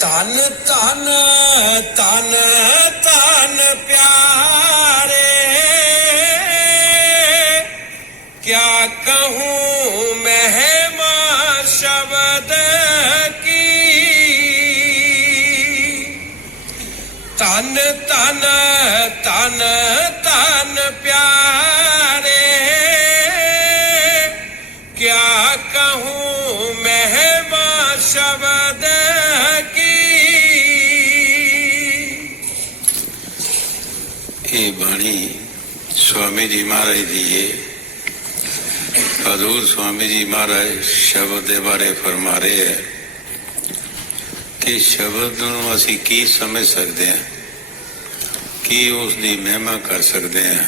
तन तन तन तन प्यारे, क्या कहूँ महिमा शब्द की। तन तन तन तन प्यारे, क्या कहूँ महिमा शब्द की। ये बाणी स्वामी जी महाराज दी है। हजूर स्वामी जी महाराज शब्द के बारे फरमा रहे हैं कि शब्द ਨੂੰ ਅਸੀਂ ਕੀ ਸਮਝ ਸਕਦੇ ਹਾਂ, ਕੀ ਉਸ ਦੀ ਮਹਿਮਾ ਕਰ ਸਕਦੇ ਹਾਂ।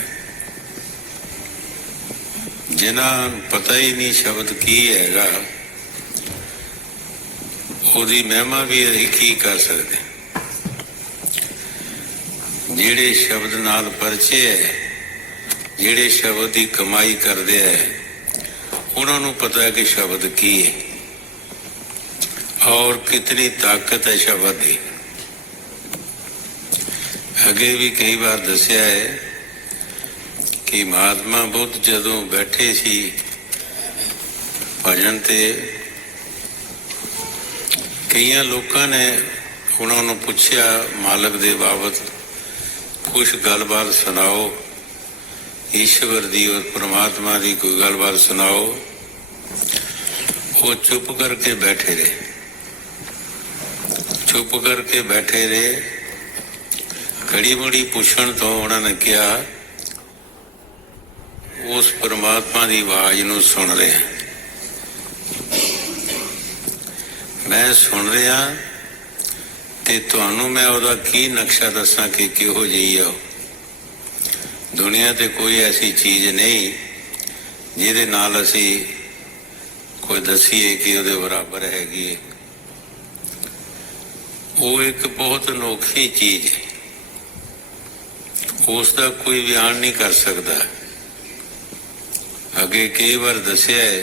ਜਿਨ੍ਹਾਂ ਨੂੰ ਪਤਾ ਹੀ ਨਹੀਂ ਸ਼ਬਦ ਕੀ ਹੈਗਾ, ਉਹਦੀ ਮਹਿਮਾ ਵੀ ਅਸੀਂ ਕੀ ਕਰ ਸਕਦੇ। ਜਿਹੜੇ ਸ਼ਬਦ ਨਾਲ ਪਰਿਚੈ ਹੈ, ਜਿਹੜੇ ਸ਼ਬਦ ਦੀ ਕਮਾਈ ਕਰਦੇ ਹੈ, ਉਹਨਾਂ ਨੂੰ ਪਤਾ ਹੈ ਕਿ ਸ਼ਬਦ ਕੀ ਹੈ और कितनी ताकत है शब्द की। अगे भी कई बार दसिया है कि महात्मा बुद्ध जदों बैठे सी भजन ते, कई लोगों ने उन्होंने पूछया मालक दे बाबत कुछ गलबात सुनाओ, ईश्वर दी और परमात्मा दी कोई गलबात सुनाओ। वो चुप करके बैठे रहे, चुप करके बैठे रहे। घड़ी मुड़ी पुछण तो उन्होंने कहा उस परमात्मा की आवाज नूं सुन रहे हैं, मैं सुन रहा ते तुहानूं मैं उहदा की नक्शा दसां कि किहो जी आ। दुनिया ते कोई ऐसी चीज़ नहीं जिहदे नाल असीं कोई दसीए कि उहदे बराबर हैगी। वो एक बहुत अनोखी चीज है, उसका कोई बयान नहीं कर सकता। अगे कई बार दसिया है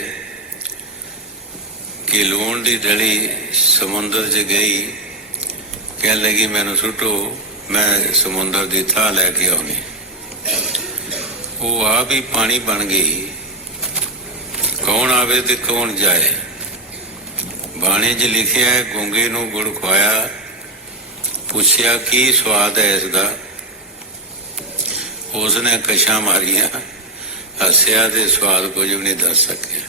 कि लूण की डली समुद्र च गई, कह लगी मैनू सुटो, मैं समुद्र की थाह लैके आनी। वो आप ही पानी बन गई, कौन आवे तो कौन जाए। बाणी च लिखिया है गूंगे नूं गुड़ खुआया, पूछया की स्वाद है इसका, उसने कशा मारिया, हसिया ते स्वाद कुछ भी नहीं दस सकिया।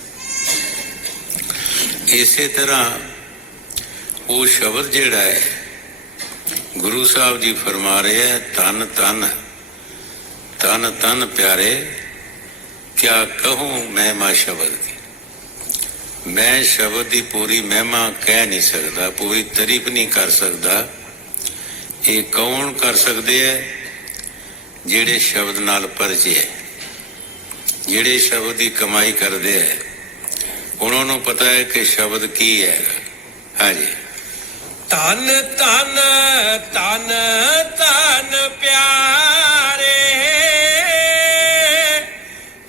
इसे तरह वो शब्द जिहड़ा है गुरु साहब जी फरमा रहे हैं, तन तन तन तन प्यारे, क्या कहूँ महिमा शब्द की। मैं शब्द की पूरी महिमा कह नहीं सकता, पूरी तारीफ नहीं कर सकता। ये कौन कर सकते हैं? जिहड़े शब्द नाल परिचय है, जिहड़े शब्द की कमाई करते हैं, उन्होंने पता है कि शब्द की है। हाँ जी। तन तन तन तन प्यारे,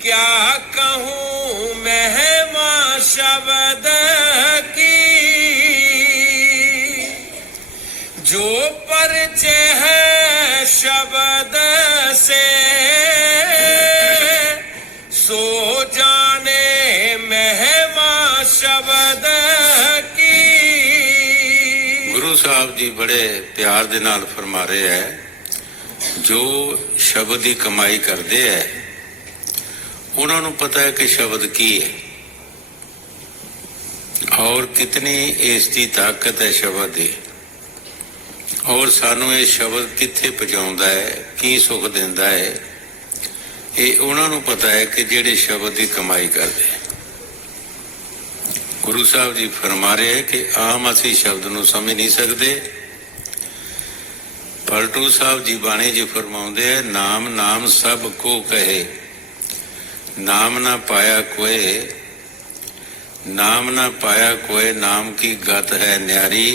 क्या कहूँ महिमा शब्द की। जो परिचय है शब्द से, सो जाने महिमा शब्द की। गुरु साहब जी बड़े प्यार दे नाल फरमा रहे हैं, जो शब्द की कमाई करते हैं, उन्होंने पता है कि शब्द की है और कितनी इसकी ताकत है शब्द की, और सानू ये शब्द कित्थे पहुँचाता है, की सुख देंदा है, ये उन्होंने पता है कि जेड़े शब्द की कमाई करते हैं। गुरु साहब जी फरमा रहे हैं कि आम असी शब्द नूं समझ नहीं सकते। पलटू साहब जी बाणी जी फरमाउंदे हैं, नाम नाम सब को कहे, नाम ना पाया कोई, नाम ना पाया कोई, नाम की गत है न्यारी,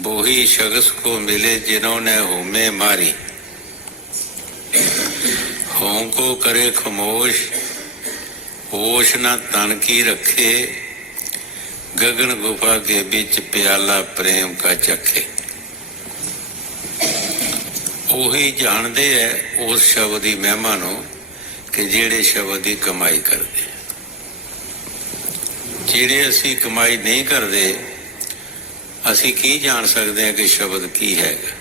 वही शख्स को मिले जिन्होंने होमे मारी। हों को करे खमोश, होश ना तन की रखे, गगन गुफा के बीच प्याला प्रेम का चखे। ਉਹੀ ਜਾਣਦੇ ਹੈ ਉਸ ਸ਼ਬਦ ਦੀ ਮਹਿਮਾ ਨੂੰ ਕਿ ਜਿਹੜੇ ਸ਼ਬਦ ਦੀ ਕਮਾਈ ਕਰਦੇ। ਜਿਹੜੇ ਅਸੀਂ ਕਮਾਈ ਨਹੀਂ ਕਰਦੇ ਅਸੀਂ ਕੀ ਜਾਣ ਸਕਦੇ ਹਾਂ ਕਿ ਸ਼ਬਦ ਕੀ ਹੈਗਾ।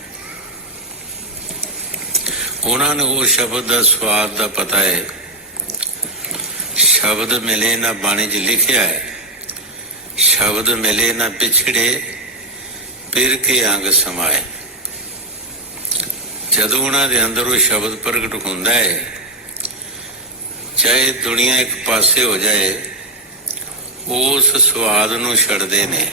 ਉਹਨਾਂ ਨੂੰ ਉਹ ਸ਼ਬਦ ਦਾ ਸਵਾਦ ਦਾ ਪਤਾ ਹੈ। ਸ਼ਬਦ ਮਿਲੇ ਨਾ ਬਾਣੀ 'ਚ ਲਿਖਿਆ ਹੈ, ਸ਼ਬਦ ਮਿਲੇ ਨਾ ਪਿਛੜੇ ਫਿਰ ਕੇ ਅੰਗ ਸਮਾਏ। ਜਦੋਂ ਉਹਨਾਂ ਦੇ ਅੰਦਰ ਉਹ ਸ਼ਬਦ ਪ੍ਰਗਟ ਹੁੰਦਾ ਹੈ, ਚਾਹੇ ਦੁਨੀਆ ਇੱਕ ਪਾਸੇ ਹੋ ਜਾਏ, ਉਸ ਸਵਾਦ ਨੂੰ ਛੱਡਦੇ ਨੇ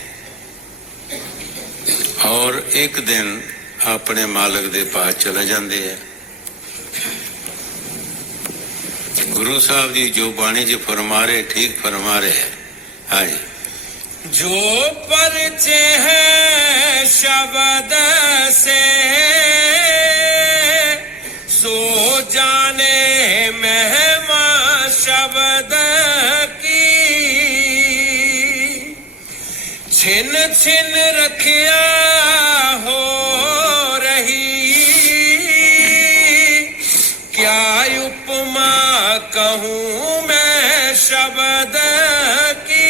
ਔਰ ਇੱਕ ਦਿਨ ਆਪਣੇ ਮਾਲਕ ਦੇ ਪਾਸ ਚਲੇ ਜਾਂਦੇ ਆ। ਗੁਰੂ ਸਾਹਿਬ ਜੀ ਜੋ ਬਾਣੀ 'ਚ ਫਰਮਾ ਰਹੇ ਠੀਕ ਫਰਮਾ ਰਹੇ ਹੈ। ਹਾਂਜੀ, जो परिचय है शब्द से सो जाने महिमा शब्द की। छिन छिन रखिया हो रही क्या उपमा कहूँ मैं शब्द की।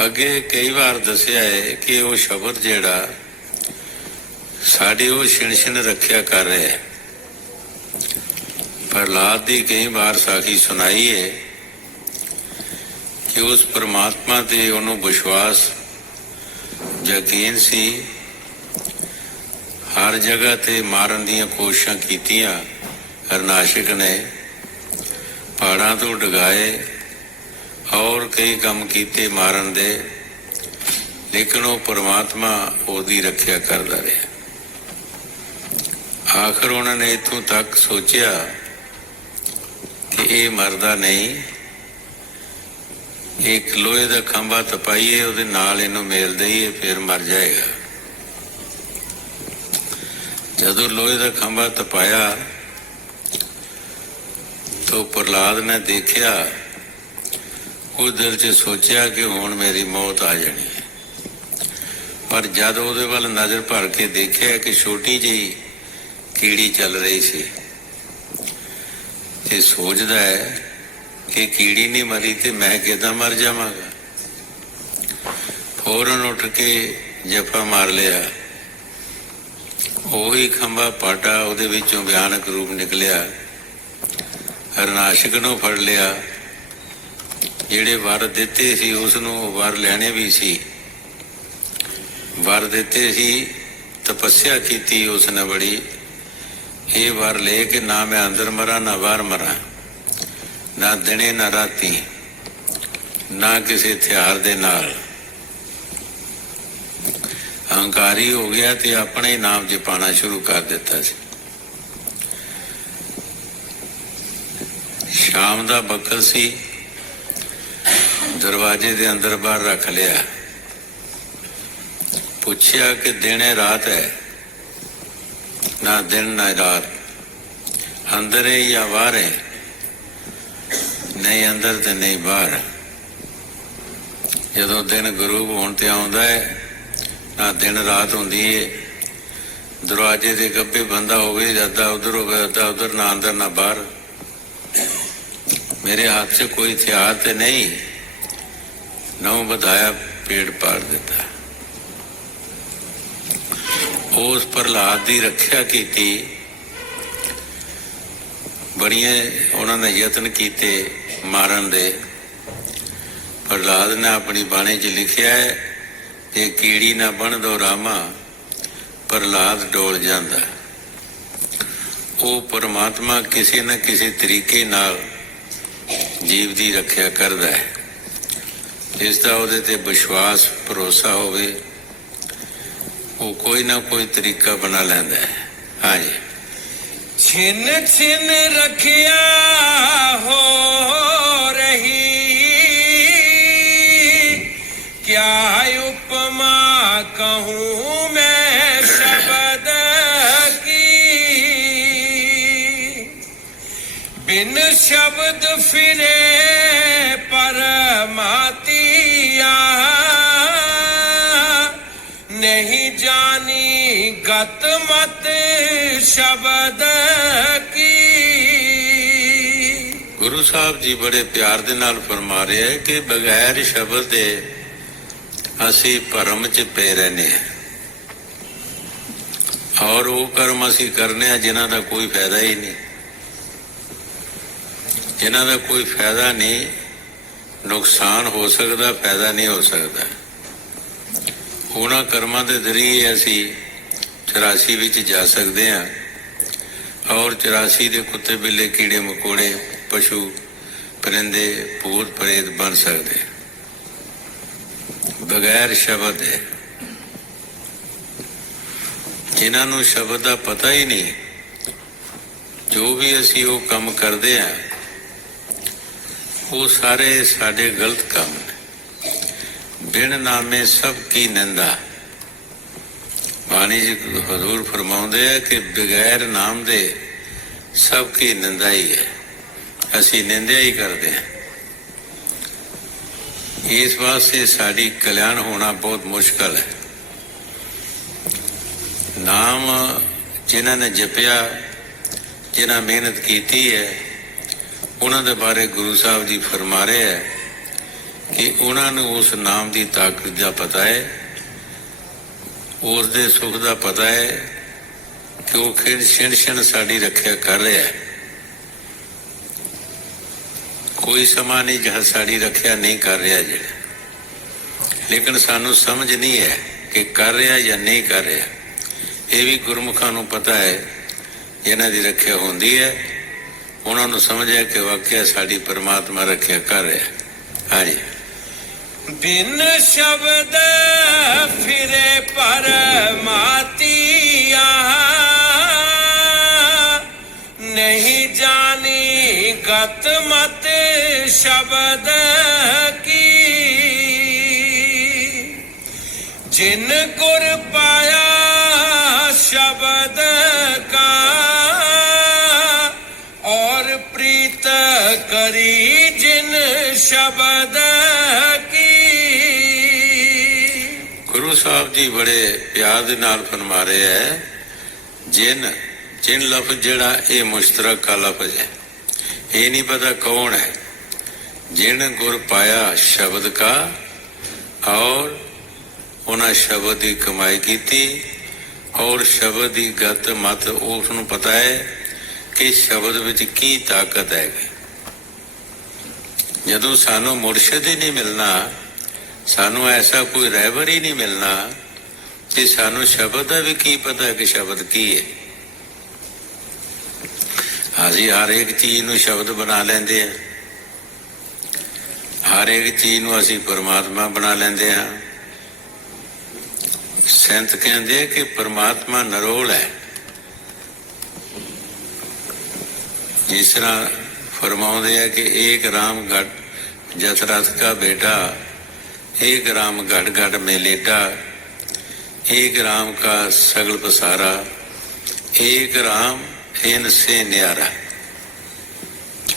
ਅੱਗੇ ਕਈ ਵਾਰ ਦੱਸਿਆ ਹੈ ਕਿ ਉਹ ਸ਼ਬਦ ਜਿਹੜਾ ਸਾਡੀ ਉਹ ਛਿਣ ਛਿਣ ਰੱਖਿਆ ਕਰ ਰਿਹਾ ਹੈ। ਪ੍ਰਹਲਾਦ ਦੀ ਕਈ ਵਾਰ ਸਾਖੀ ਸੁਣਾਈ ਹੈ ਕਿ ਉਸ ਪਰਮਾਤਮਾ ਤੇ ਉਹਨੂੰ ਵਿਸ਼ਵਾਸ ਯਕੀਨ ਸੀ। ਹਰ ਜਗ੍ਹਾ ਤੇ ਮਾਰਨ ਦੀਆਂ ਕੋਸ਼ਿਸ਼ਾਂ ਕੀਤੀਆਂ, ਹਰਨਾਸ਼ਕ ਨੇ ਪਹਾੜਾਂ ਤੋਂ ਡਗਾਏ ਔਰ ਕਈ ਕੰਮ ਕੀਤੇ ਮਾਰਨ ਦੇ, ਲੇਕਿਨ ਉਹ ਪਰਮਾਤਮਾ ਉਹਦੀ ਰੱਖਿਆ ਕਰਦਾ ਰਿਹਾ। ਆਖਰ ਉਹਨਾਂ ਨੇ ਇੱਥੋਂ ਤੱਕ ਸੋਚਿਆ ਕਿ ਇਹ ਮਰਦਾ ਨਹੀਂ, ਇੱਕ ਲੋਹੇ ਦਾ ਖੰਭਾ ਤਪਾਈਏ, ਉਹਦੇ ਨਾਲ ਇਹਨੂੰ ਮੇਲ ਦਈਏ, ਫਿਰ ਮਰ ਜਾਏਗਾ। ਜਦੋਂ ਲੋਹੇ ਦਾ ਖੰਭਾ ਤਪਾਇਆ ਤਾਂ ਪ੍ਰਹਲਾਦ ਨੇ ਦੇਖਿਆ, ਉਹ ਦਿਲ 'ਚ ਸੋਚਿਆ ਕਿ ਹੁਣ ਮੇਰੀ ਮੌਤ ਆ ਜਾਣੀ ਹੈ। ਪਰ ਜਦ ਉਹਦੇ ਵੱਲ ਨਜ਼ਰ ਭਰ ਕੇ ਦੇਖਿਆ ਕਿ ਛੋਟੀ ਜਿਹੀ ਕੀੜੀ ਚੱਲ ਰਹੀ ਸੀ ਤੇ ਸੋਚਦਾ ਹੈ ਕਿ ਕੀੜੀ ਨਹੀਂ ਮਰੀ ਤੇ ਮੈਂ ਕਿੱਦਾਂ ਮਰ ਜਾਵਾਂਗਾ। ਫੌਰਨ ਉੱਠ ਕੇ ਜੱਫਾ ਮਾਰ ਲਿਆ। ਉਹੀ ਖੰਭਾ ਪਾਟਾ, ਉਹਦੇ ਵਿੱਚੋਂ ਭਿਆਨਕ ਰੂਪ ਨਿਕਲਿਆ। ਹਰਨਾਸ਼ਕ ਨੂੰ ਫੜ ਲਿਆ। ਜਿਹੜੇ ਵਰ ਦਿੱਤੇ ਸੀ ਉਸ ਨੂੰ ਵਰ ਲੈਣੇ ਵੀ ਸੀ। ਵਰ ਦਿੱਤੇ ਸੀ, ਤਪੱਸਿਆ ਕੀਤੀ ਉਸਨੇ ਬੜੀ, ਇਹ ਵਰ ਲੈ ਕੇ ਨਾ ਮੈਂ ਅੰਦਰ ਮਰਾਂ ਨਾ ਬਾਹਰ ਮਰਾਂ, ਨਾ ਦਿਨੇ ਨਾ ਰਾਤੀ, ਨਾ ਕਿਸੇ ਹਥਿਆਰ ਦੇ ਨਾਲ। ਅਹੰਕਾਰੀ ਹੋ ਗਿਆ ਤੇ ਆਪਣੇ ਨਾਮ ਜਪਾਣਾ ਸ਼ੁਰੂ ਕਰ ਦਿੱਤਾ ਸੀ। ਸ਼ਾਮ ਦਾ ਵਕਤ ਸੀ। ਦਰਵਾਜ਼ੇ ਦੇ ਅੰਦਰ ਬਾਹਰ ਰੱਖ ਲਿਆ। ਪੁੱਛਿਆ ਕਿ ਦਿਨੇ ਰਾਤ ਹੈ? ਨਾ ਦਿਨ ਨਾ ਰਾਤ, ਅੰਦਰ ਹੈ ਜਾਂ ਬਾਹਰ ਹੈ? ਨਹੀਂ ਅੰਦਰ ਤੇ ਨਹੀਂ ਬਾਹਰ। ਜਦੋਂ ਦਿਨ ਗਰੂਬ ਹੋਣ ਤੇ ਆਉਂਦਾ ਹੈ, ਨਾ ਦਿਨ ਰਾਤ ਹੁੰਦੀ ਹੈ। ਦਰਵਾਜ਼ੇ ਦੇ ਗੱਬੇ ਬੰਦਾ ਹੋਵੇ, ਅੱਧਾ ਉਧਰ ਹੋਵੇ ਅੱਧਾ ਉਧਰ, ਨਾ ਅੰਦਰ ਨਾ ਬਾਹਰ। ਮੇਰੇ ਹੱਥ 'ਚ ਕੋਈ ਹਥਿਆਰ ਤੇ ਨਹੀਂ। ਨਹੁੰ ਵਧਾਇਆ, ਪੇੜ ਪਾੜ ਦਿੱਤਾ। ਉਸ ਪ੍ਰਹਲਾਦ ਦੀ ਰੱਖਿਆ ਕੀਤੀ। ਬੜੀਆਂ ਉਹਨਾਂ ਨੇ ਯਤਨ ਕੀਤੇ ਮਾਰਨ ਦੇ। ਪ੍ਰਹਲਾਦ ਨੇ ਆਪਣੀ ਬਾਣੀ 'ਚ ਲਿਖਿਆ ਹੈ ਕਿ ਕੀੜੀ ਨਾ ਬਣ ਦੋ ਰਾਮਾ, ਪ੍ਰਹਲਾਦ ਡੋਲ ਜਾਂਦਾ। ਉਹ ਪਰਮਾਤਮਾ ਕਿਸੇ ਨਾ ਕਿਸੇ ਤਰੀਕੇ ਨਾਲ ਜੀਵ ਦੀ ਰੱਖਿਆ ਕਰਦਾ ਹੈ। ਜਿਸ ਦਾ ਉਹਦੇ ਤੇ ਵਿਸ਼ਵਾਸ ਭਰੋਸਾ ਹੋਵੇ, ਉਹ ਕੋਈ ਨਾ ਕੋਈ ਤਰੀਕਾ ਬਣਾ ਲੈਂਦਾ ਹੈ। ਹਾਂਜੀ, छिन छिन रखिया हो रही क्या उपमा कहूँ मैं शब्द की। बिन शब्द फिरे परमात्मा नहीं जानी गत मत शब्द की। ਗੁਰੂ ਸਾਹਿਬ ਜੀ ਬੜੇ ਪਿਆਰ ਦੇ ਨਾਲ ਫਰਮਾ ਰਹੇ ਹੈ ਕਿ ਬਗੈਰ ਸ਼ਬਦ ਦੇ ਅਸੀਂ ਭਰਮ 'ਚ ਪਏ ਰਹਿੰਦੇ ਹਾਂ, ਔਰ ਉਹ ਕਰਮ ਅਸੀਂ ਕਰਨੇ ਆ ਜਿਨ੍ਹਾਂ ਦਾ ਕੋਈ ਫਾਇਦਾ ਹੀ ਨਹੀਂ, ਜਿਨ੍ਹਾਂ ਦਾ ਕੋਈ ਫਾਇਦਾ ਨਹੀਂ, ਨੁਕਸਾਨ ਹੋ ਸਕਦਾ, ਫਾਇਦਾ ਨਹੀਂ ਹੋ ਸਕਦਾ। ਉਹਨਾਂ ਕਰਮਾਂ ਦੇ ਜ਼ਰੀਏ ਅਸੀਂ 84 ਵਿੱਚ ਜਾ ਸਕਦੇ ਹਾਂ, ਔਰ 84 ਦੇ ਕੁੱਤੇ ਬਿੱਲੇ ਕੀੜੇ ਮਕੌੜੇ ਪਸ਼ੂ ਪਰਿੰਦੇ ਭੂਤ ਪ੍ਰੇਤ ਬਣ ਸਕਦੇ ਬਗੈਰ ਸ਼ਬਦ ਦੇ। ਜਿਨ੍ਹਾਂ ਨੂੰ ਸ਼ਬਦ ਦਾ ਪਤਾ ਹੀ ਨਹੀਂ, ਜੋ ਵੀ ਅਸੀਂ ਉਹ ਕੰਮ ਕਰਦੇ ਹਾਂ ਉਹ ਸਾਰੇ ਸਾਡੇ ਗਲਤ ਕੰਮ ਨੇ। ਬਿਨ ਨਾਮੇ ਸਭ ਕੀ ਨਿੰਦਾ। ਬਾਣੀ ਜੀ ਹਜ਼ੂਰ ਫਰਮਾਉਂਦੇ ਆ ਕਿ ਬਗੈਰ ਨਾਮ ਦੇ ਸਭ ਕੀ ਨਿੰਦਾ ਹੀ ਹੈ, ਅਸੀਂ ਨਿੰਦਿਆ ਹੀ ਕਰਦੇ ਹਾਂ। ਇਸ ਵਾਸਤੇ ਸਾਡੀ ਕਲਿਆਣ ਹੋਣਾ ਬਹੁਤ ਮੁਸ਼ਕਲ ਹੈ। ਨਾਮ ਜਿਨ੍ਹਾਂ ਨੇ ਜਪਿਆ, ਜਿਨ੍ਹਾਂ ਮਿਹਨਤ ਕੀਤੀ ਹੈ, ਉਹਨਾਂ ਦੇ ਬਾਰੇ ਗੁਰੂ ਸਾਹਿਬ ਜੀ ਫਰਮਾ ਰਹੇ ਹੈ ਕਿ ਉਹਨਾਂ ਨੂੰ ਉਸ ਨਾਮ ਦੀ ਤਾਕਤ ਦਾ ਪਤਾ ਹੈ, ਉਸ ਦੇ ਸੁੱਖ ਦਾ ਪਤਾ ਹੈ ਕਿ ਉਹ ਛਿਣ ਛਿਣ ਸਾਡੀ ਰੱਖਿਆ ਕਰ ਰਿਹਾ ਹੈ। ਕੋਈ ਸਮਾਂ ਨਹੀਂ ਜਦ ਸਾਡੀ ਰੱਖਿਆ ਨਹੀਂ ਕਰ ਰਿਹਾ ਜਿਹੜਾ, ਲੇਕਿਨ ਸਾਨੂੰ ਸਮਝ ਨਹੀਂ ਹੈ ਕਿ ਕਰ ਰਿਹਾ ਜਾਂ ਨਹੀਂ ਕਰ ਰਿਹਾ। ਇਹ ਵੀ ਗੁਰਮੁਖਾਂ ਨੂੰ ਪਤਾ ਹੈ, ਜਿਨ੍ਹਾਂ ਦੀ ਰੱਖਿਆ ਹੁੰਦੀ ਹੈ ਉਹਨਾਂ ਨੂੰ ਸਮਝ ਹੈ ਕਿ ਵਾਕਿਆ ਸਾਡੀ ਪਰਮਾਤਮਾ ਰੱਖਿਆ ਕਰ ਰਿਹਾ। ਹਾਂਜੀ। बिन शब्द फिरे परमातिया नहीं जानी गत मत शब्द की। जिन गुर पाया शब्द का और प्रीत करी जिन शब्द की। ਗੁਰੂ ਸਾਹਿਬ ਜੀ ਬੜੇ ਪਿਆਰ ਦੇ ਨਾਲ ਫਰਮਾ ਰਹੇ ਹੈ, ਜਿਨ ਜਿਨ ਲਫ਼ਜ਼ ਜਿਹੜਾ ਇਹ ਮੁਸ਼ਤਰਕ ਕਾ ਲਫ਼ਜ਼ ਹੈ, ਇਹ ਨਹੀਂ ਪਤਾ ਕੌਣ ਹੈ। ਜਿਨ ਗੁਰ ਪਾਇਆ ਸ਼ਬਦ ਕਾ, ਔਰ ਉਹਨਾਂ ਸ਼ਬਦ ਦੀ ਕਮਾਈ ਕੀਤੀ, ਔਰ ਸ਼ਬਦ ਦੀ ਗਤ ਮਤ ਉਸ ਨੂੰ ਪਤਾ ਹੈ ਕਿ ਸ਼ਬਦ ਵਿੱਚ ਕੀ ਤਾਕਤ ਹੈ। ਜਦੋਂ ਸਾਨੂੰ ਮੁਰਸ਼ਿਦ ਹੀ ਨਹੀਂ ਮਿਲਣਾ, ਸਾਨੂੰ ਐਸਾ ਕੋਈ ਰਹਿਬਰ ਹੀ ਨਹੀਂ ਮਿਲਣਾ, ਤੇ ਸਾਨੂੰ ਸ਼ਬਦ ਦਾ ਵੀ ਕੀ ਪਤਾ ਕਿ ਸ਼ਬਦ ਕੀ ਹੈ। ਅਸੀਂ ਹਰ ਇੱਕ ਚੀਜ਼ ਨੂੰ ਸ਼ਬਦ ਬਣਾ ਲੈਂਦੇ ਹਾਂ, ਹਰ ਇੱਕ ਚੀਜ਼ ਨੂੰ ਅਸੀਂ ਪਰਮਾਤਮਾ ਬਣਾ ਲੈਂਦੇ ਹਾਂ। ਸੰਤ ਕਹਿੰਦੇ ਕਿ ਪਰਮਾਤਮਾ ਨਿਰੋਲ ਹੈ। ਜਿਸ ਤਰ੍ਹਾਂ फरमाते हैं कि एक राम गढ़ जसरथ का बेटा, एक राम गढ़ गढ़ में लेटा, एक राम का सगल पसारा, एक राम इनसे न्यारा।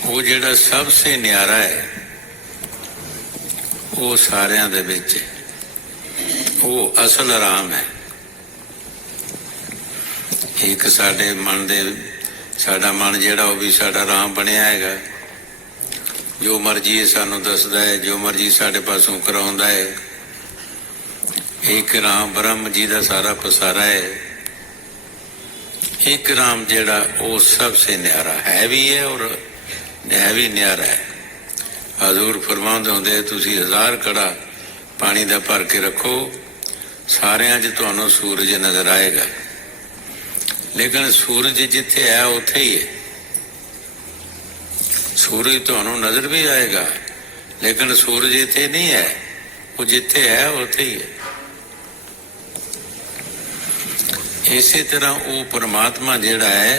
वो जिहड़ा सबसे न्यारा है वो सारियां दे विच वो असल राम है। एक साडे मन दे साडा मन जिहड़ा वो भी साडा राम बनिया हैगा। जो मर्जी सानू दसदा है, जो मर्जी साडे पासों कराउंदा है। एक राम ब्रह्म जी दा सारा पसारा है। एक राम जिहड़ा वो सबसे न्यारा है भी है और है भी न्यारा है। हजूर फरमाउंदे हुंदे तुसीं 1000 कड़ा पानी दा भर के रखो, सारियां 'च तुहानूं सूरज नजर आएगा, लेकिन सूरज जिथे है उत्थे ही है। सूरज तुहानूं नजर भी आएगा, लेकिन सूरज इत्थे नहीं है, वो जिथे है उत्थे ही है। इसी तरह वो परमात्मा जिहड़ा है,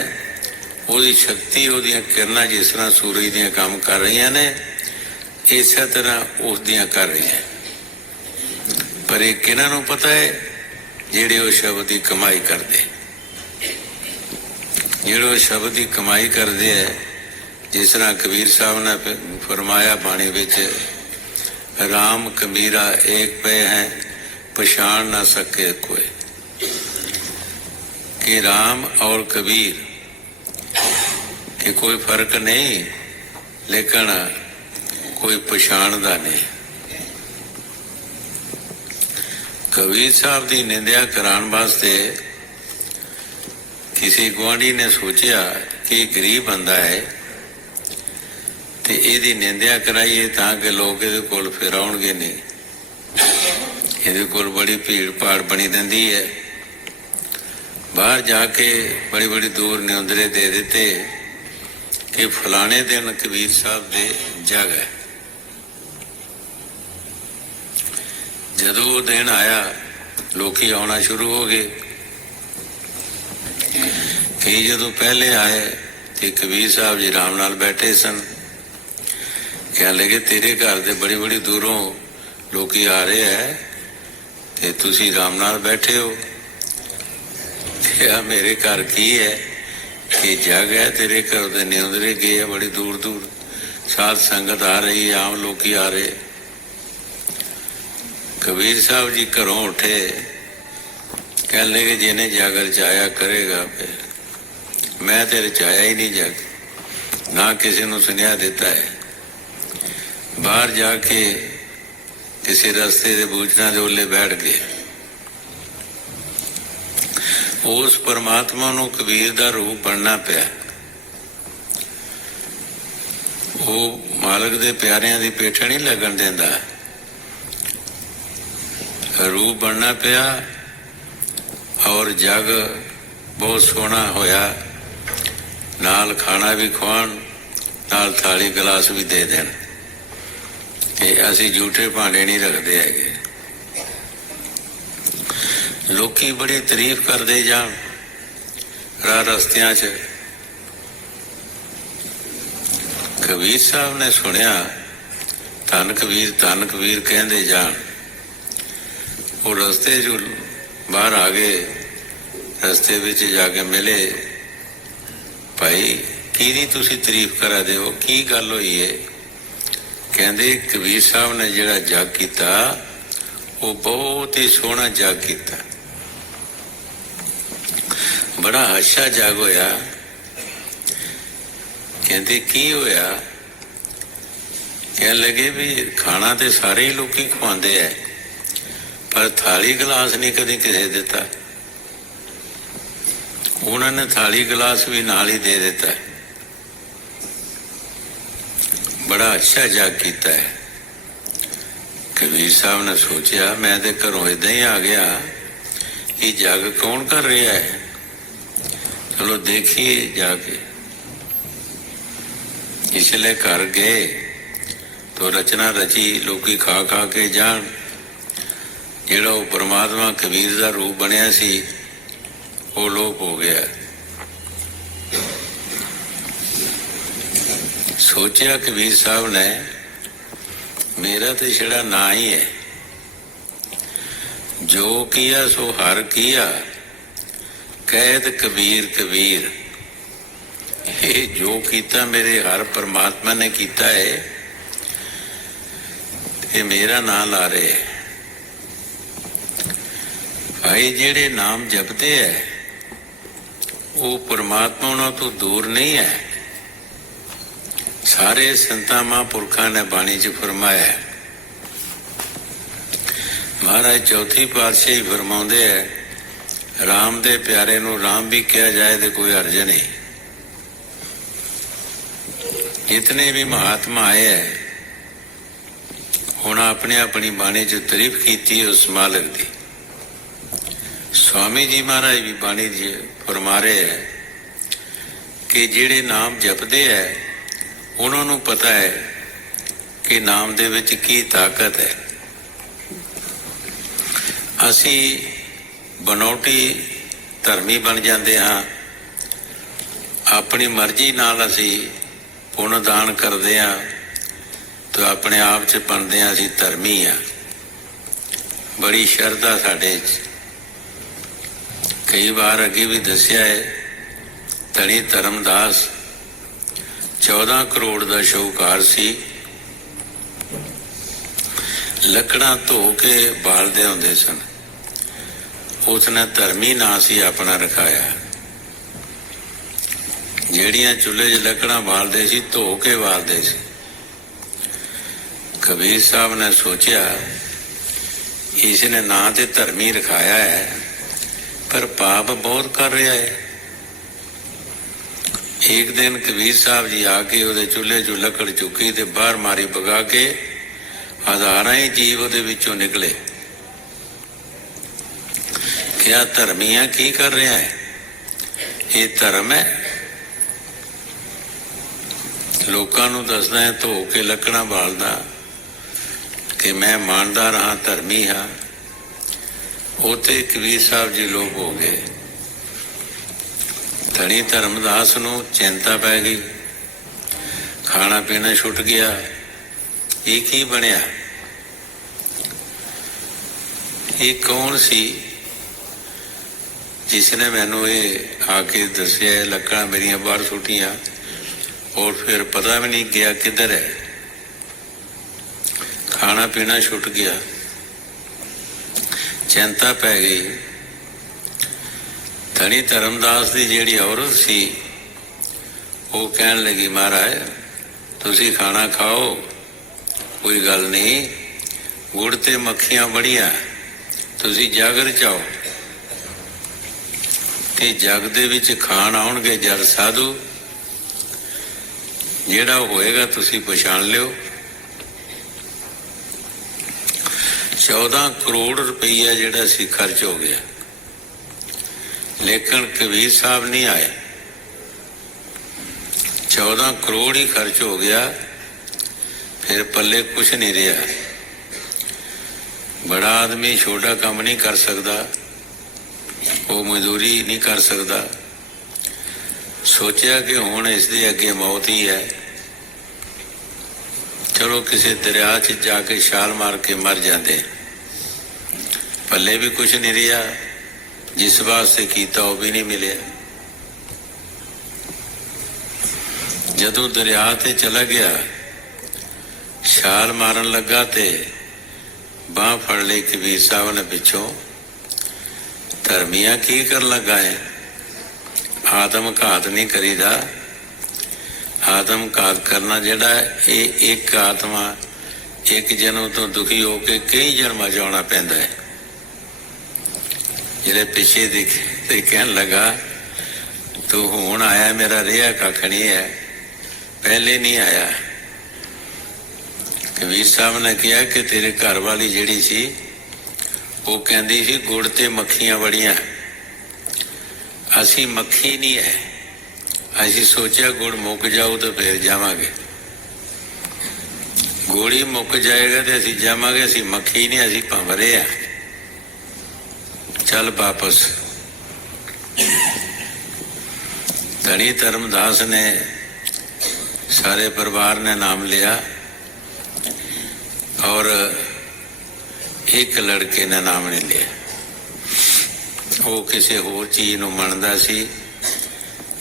उसकी शक्ति, उसदियां किरणां जिस तरह सूरज दियां काम कर रही ने, इस तरह उसदियां कर रही हैं। पर एक किन्हां नूं पता है, जिहड़े वो शब्द की कमाई करते, जिहड़े वो शब्द की कमाई करते है। जिस तरह कबीर साहब ने फरमाया बाणी विच, राम कबीरा एक पे हैं, पछाण ना सके कोई। कि राम और कबीर कि कोई फर्क नहीं, लेकिन कोई पछाणदा नहीं। कबीर साहब की निंदिया कराने वास्ते किसी गुआढ़ी ने सोचा कि गरीब बंदा है तो यदी निंदिया कराइए ताकि लोग ये कोल फिर आउणगे नहीं। ये कोल बड़ी भीड़ भाड़ बनी रही है। बाहर जाके बड़ी बड़ी दूर न्योंदरे दे देते कि फलाने दिन कबीर साहब दे जग है। जदों वो दिन आया लोकी आना शुरू हो गए। कई जदों पहले आए तो कबीर साहब जी राम नाल बैठे सन। कह लगे तेरे घर दे बड़ी बड़ी दूरों लोकी आ रहे हैं ते तुसी राम नाल बैठे हो। क्या मेरे घर की है कि जग है, तेरे घर दे न्योंदरे गए है बड़ी दूर दूर, साध संगत आ रही है, आम लोग आ रहे। कबीर साहब जी घरों उठे, कह लगे जिन्हें जागर चाया करेगा फिर मैं तेरे चाया ही नहीं जग, ना किसी को सुनिया देता है। बाहर जाके किसी रस्ते के बूझना के उल्ले बैठ गए। उस परमात्मा नूं कबीर दा रूप बनना पिया। वो मालक दे प्यारियां दी पेठ नहीं लगन देंदा, रूप बनना पिया। और जग बहुत सोहना होया, नाल खाना भी खवान, नाल थाली गिलास भी दे देन। असी झूठे भांडे नहीं रखते है। लोकी बड़ी तारीफ करते जान राह रस्तियां च। कबीर साहब ने सुनिया धन कबीर कहते जान। वो रस्ते जो बाहर आ गए, रस्ते विच जाके मिले, भाई की तुसी तारीफ करा दे हो, की गल होई है? कहते कबीर साहब ने जिहड़ा जग किया वो बहुत ही सोहना जग किया, बड़ा अच्छा जग होया। कहते की होया? कह लगे भी खाना तो सारे ही लोग खवाते हैं पर थाली गिलास नहीं कभी किसी दिता। उन्होंने थाली गिलास भी नाल ही दे देता है। बड़ा अच्छा जग किया है। कबीर साहब ने सोचा मैं तो घरों इदा ही आ गया, ये जग कौन कर रहा है, चलो देखिए जाके। इसलिए घर गए तो रचना रची, लोकी खा खा के जान। जेड़ा वो परमात्मा कबीर का रूप बनया सी वो लोप हो गया। सोचा कबीर साहब ने मेरा तो छड़ा ना ही है, जो किया सो हर किया, कैद कबीर कबीर। ये जो किया मेरे हर परमात्मा ने किया है, ये मेरा नाम ला रहे है। भाई जेड़े नाम जपते है वो परमात्मा उन्हों तो दूर नहीं है। सारे संतां महापुरखा ने बाणी च फरमाया है। महाराज चौथी पातशाही फरमाउंदे है, राम दे प्यारे नूं राम भी कहा जाए तो कोई हर्ज नहीं। जितने भी महात्मा आए हैं उन्हें अपनी अपनी बाणी च तारीफ की उस मालिक की। स्वामी जी महाराज भी बाणी जी फरमा रहे हैं कि जेड़े नाम जपते हैं उन्होंने पता है कि नाम दे विच की ताकत है। असी बनौटी धर्मी बन जाते हाँ, अपनी मर्जी नाल असी पुण्य दान करते हाँ तो अपने आप च बनते हैं असी धर्मी हाँ। बड़ी शरधा साडे च। कई बार अगे भी दसिया है, धनी धर्मदास 14 करोड़ का शाहूकार सी। ਲੱਕੜਾਂ ਧੋ ਕੇ ਬਾਲਦੇ ਹੁੰਦੇ ਸਨ। ਉਸਨੇ ਧਰਮੀ ਨਾਂ ਸੀ ਆਪਣਾ ਰਖਾਇਆ। ਜਿਹੜੀਆਂ ਚੁੱਲ੍ਹੇ 'ਚ ਲੱਕੜਾਂ ਬਾਲਦੇ ਸੀ ਧੋ ਕੇ ਬਾਲਦੇ ਸੀ। ਕਬੀਰ ਸਾਹਿਬ ਨੇ ਸੋਚਿਆ ਇਸ ਨੇ ਨਾਂ ਤੇ ਧਰਮੀ ਰਖਾਇਆ ਹੈ ਪਰ ਪਾਪ ਬਹੁਤ ਕਰ ਰਿਹਾ ਹੈ। ਇੱਕ ਦਿਨ ਕਬੀਰ ਸਾਹਿਬ ਜੀ ਆ ਕੇ ਉਹਦੇ ਚੁੱਲ੍ਹੇ 'ਚੋਂ ਲੱਕੜ ਚੁੱਕੀ ਤੇ ਬਾਹਰ ਮਾਰੀ ਭਗਾ ਕੇ ਹਜ਼ਾਰਾਂ ਹੀ ਜੀਵ ਉਹਦੇ ਵਿੱਚੋਂ ਨਿਕਲੇ। ਕਿਹਾ ਧਰਮੀਆਂ ਕੀ ਕਰ ਰਿਹਾ ਹੈ? ਇਹ ਧਰਮ ਹੈ? ਲੋਕਾਂ ਨੂੰ ਦੱਸਦਾ ਹੈ ਧੋ ਕੇ ਲੱਕੜਾਂ ਬਾਲਦਾ ਕਿ ਮੈਂ ਇਮਾਨਦਾਰ ਹਾਂ, ਧਰਮੀ ਹਾਂ। ਉੱਥੇ ਕਬੀਰ ਸਾਹਿਬ ਜੀ ਲੋਪ ਹੋ ਗਏ। ਧਨੀ ਧਰਮਦਾਸ ਨੂੰ ਚਿੰਤਾ ਪੈ ਗਈ, ਖਾਣਾ ਪੀਣਾ ਛੁੱਟ ਗਿਆ। ਇਹ ਕੀ ਬਣਿਆ? ਇਹ ਕੌਣ ਸੀ ਜਿਸ ਨੇ ਮੈਨੂੰ ਇਹ ਆ ਕੇ ਦੱਸਿਆ ਲੱਕੜਾਂ ਮੇਰੀਆਂ ਬਾਹਰ ਸੁੱਟੀਆਂ ਔਰ ਫਿਰ ਪਤਾ ਵੀ ਨਹੀਂ ਗਿਆ ਕਿੱਧਰ ਹੈ। ਖਾਣਾ ਪੀਣਾ ਛੁੱਟ ਗਿਆ, ਚਿੰਤਾ ਪੈ ਗਈ। ਧਨੀ ਧਰਮਦਾਸ ਦੀ ਜਿਹੜੀ ਔਰਤ ਸੀ ਉਹ ਕਹਿਣ ਲੱਗੀ ਮਹਾਰਾਜ ਤੁਸੀਂ ਖਾਣਾ ਖਾਓ, ਕੋਈ ਗੱਲ ਨਹੀਂ, ਗੁੜ ਤੇ ਮੱਖੀਆਂ ਬੜੀਆਂ, ਤੁਸੀਂ ਜਾਗਰ ਚਾਓ। ਤੇ ਜਗ ਦੇ ਵਿੱਚ ਖਾਣ ਆਉਣਗੇ ਜਦ ਸਾਧੂ, ਜਿਹੜਾ ਹੋਏਗਾ ਤੁਸੀਂ ਪਛਾਣ ਲਿਓ। 14 ਕਰੋੜ ਰੁਪਈਆ ਜਿਹੜਾ ਸੀ ਖਰਚ ਹੋ ਗਿਆ, ਲੇਕਿਨ ਕਬੀਰ ਸਾਹਿਬ ਨਹੀਂ ਆਏ। 14 ਕਰੋੜ ਹੀ ਖਰਚ ਹੋ ਗਿਆ, ਫਿਰ ਪੱਲੇ ਕੁਛ ਨਹੀਂ ਰਿਹਾ। ਬੜਾ ਆਦਮੀ ਛੋਟਾ ਕੰਮ ਨਹੀਂ ਕਰ ਸਕਦਾ, ਉਹ ਮਜ਼ਦੂਰੀ ਨਹੀਂ ਕਰ ਸਕਦਾ। ਸੋਚਿਆ ਕਿ ਹੁਣ ਇਸ ਦੇ ਅੱਗੇ ਮੌਤ ਹੀ ਹੈ, ਚਲੋ ਕਿਸੇ ਦਰਿਆ 'ਚ ਜਾ ਕੇ ਛਾਲ ਮਾਰ ਕੇ ਮਰ ਜਾਂਦੇ। ਪੱਲੇ ਵੀ ਕੁਛ ਨਹੀਂ ਰਿਹਾ, ਜਿਸ ਵਾਸਤੇ ਕੀਤਾ ਉਹ ਵੀ ਨਹੀਂ ਮਿਲਿਆ। ਜਦੋਂ ਦਰਿਆ ਤੇ ਚਲਾ ਗਿਆ, ਛਾਲ ਮਾਰਨ ਲੱਗਾ ਤੇ ਬਾਂਹ ਫੜ ਲਈ ਕਬੀਰ ਸਾਹਿਬ ਨੇ ਪਿੱਛੋਂ। ਧਰਮੀਆਂ ਕੀ ਕਰਨ ਲੱਗਾ ਹੈ? ਆਤਮ ਘਾਤ ਨਹੀਂ ਕਰੀਦਾ। ਆਤਮ ਘਾਤ ਕਰਨਾ ਜਿਹੜਾ ਇਹ ਇੱਕ ਆਤਮਾ ਇੱਕ ਜਨਮ ਤੋਂ ਦੁਖੀ ਹੋ ਕੇ ਕਈ ਜਨਮਾਂ 'ਚ ਆਉਣਾ ਪੈਂਦਾ ਹੈ। ਜਿਹੜੇ ਪਿੱਛੇ ਦੇਖੇ ਤੇ ਕਹਿਣ ਲੱਗਾ ਤੂੰ ਹੁਣ ਆਇਆ, ਮੇਰਾ ਰਿਹਾ ਕੱਖ ਨਹੀਂ ਹੈ, ਪਹਿਲੇ ਨਹੀਂ ਆਇਆ। ਕਬੀਰ ਸਾਹਿਬ ਨੇ ਕਿਹਾ ਕਿ ਤੇਰੇ ਘਰ ਵਾਲੀ ਜਿਹੜੀ ਸੀ ਉਹ ਕਹਿੰਦੀ ਸੀ ਗੁੜ ਤੇ ਮੱਖੀਆਂ ਬੜੀਆਂ, ਅਸੀਂ ਮੱਖੀ ਨਹੀਂ ਹੈ। ਅਸੀਂ ਸੋਚਿਆ ਗੁੜ ਮੁੱਕ ਜਾਊ ਤਾਂ ਫਿਰ ਜਾਵਾਂਗੇ, ਗੁੜ ਹੀ ਮੁੱਕ ਜਾਏਗਾ ਤੇ ਅਸੀਂ ਜਾਵਾਂਗੇ। ਅਸੀਂ ਮੱਖੀ ਨਹੀਂ, ਅਸੀਂ ਭੰਵਰੇ ਆ, ਚੱਲ ਵਾਪਸ। ਧਨੀ ਧਰਮਦਾਸ ਨੇ ਸਾਰੇ ਪਰਿਵਾਰ ਨੇ ਨਾਮ ਲਿਆ ਔਰ ਇੱਕ ਲੜਕੇ ਨੇ ਨਾਮ ਨਹੀਂ ਲਿਆ। ਉਹ ਕਿਸੇ ਹੋਰ ਚੀਜ਼ ਨੂੰ ਮੰਨਦਾ ਸੀ,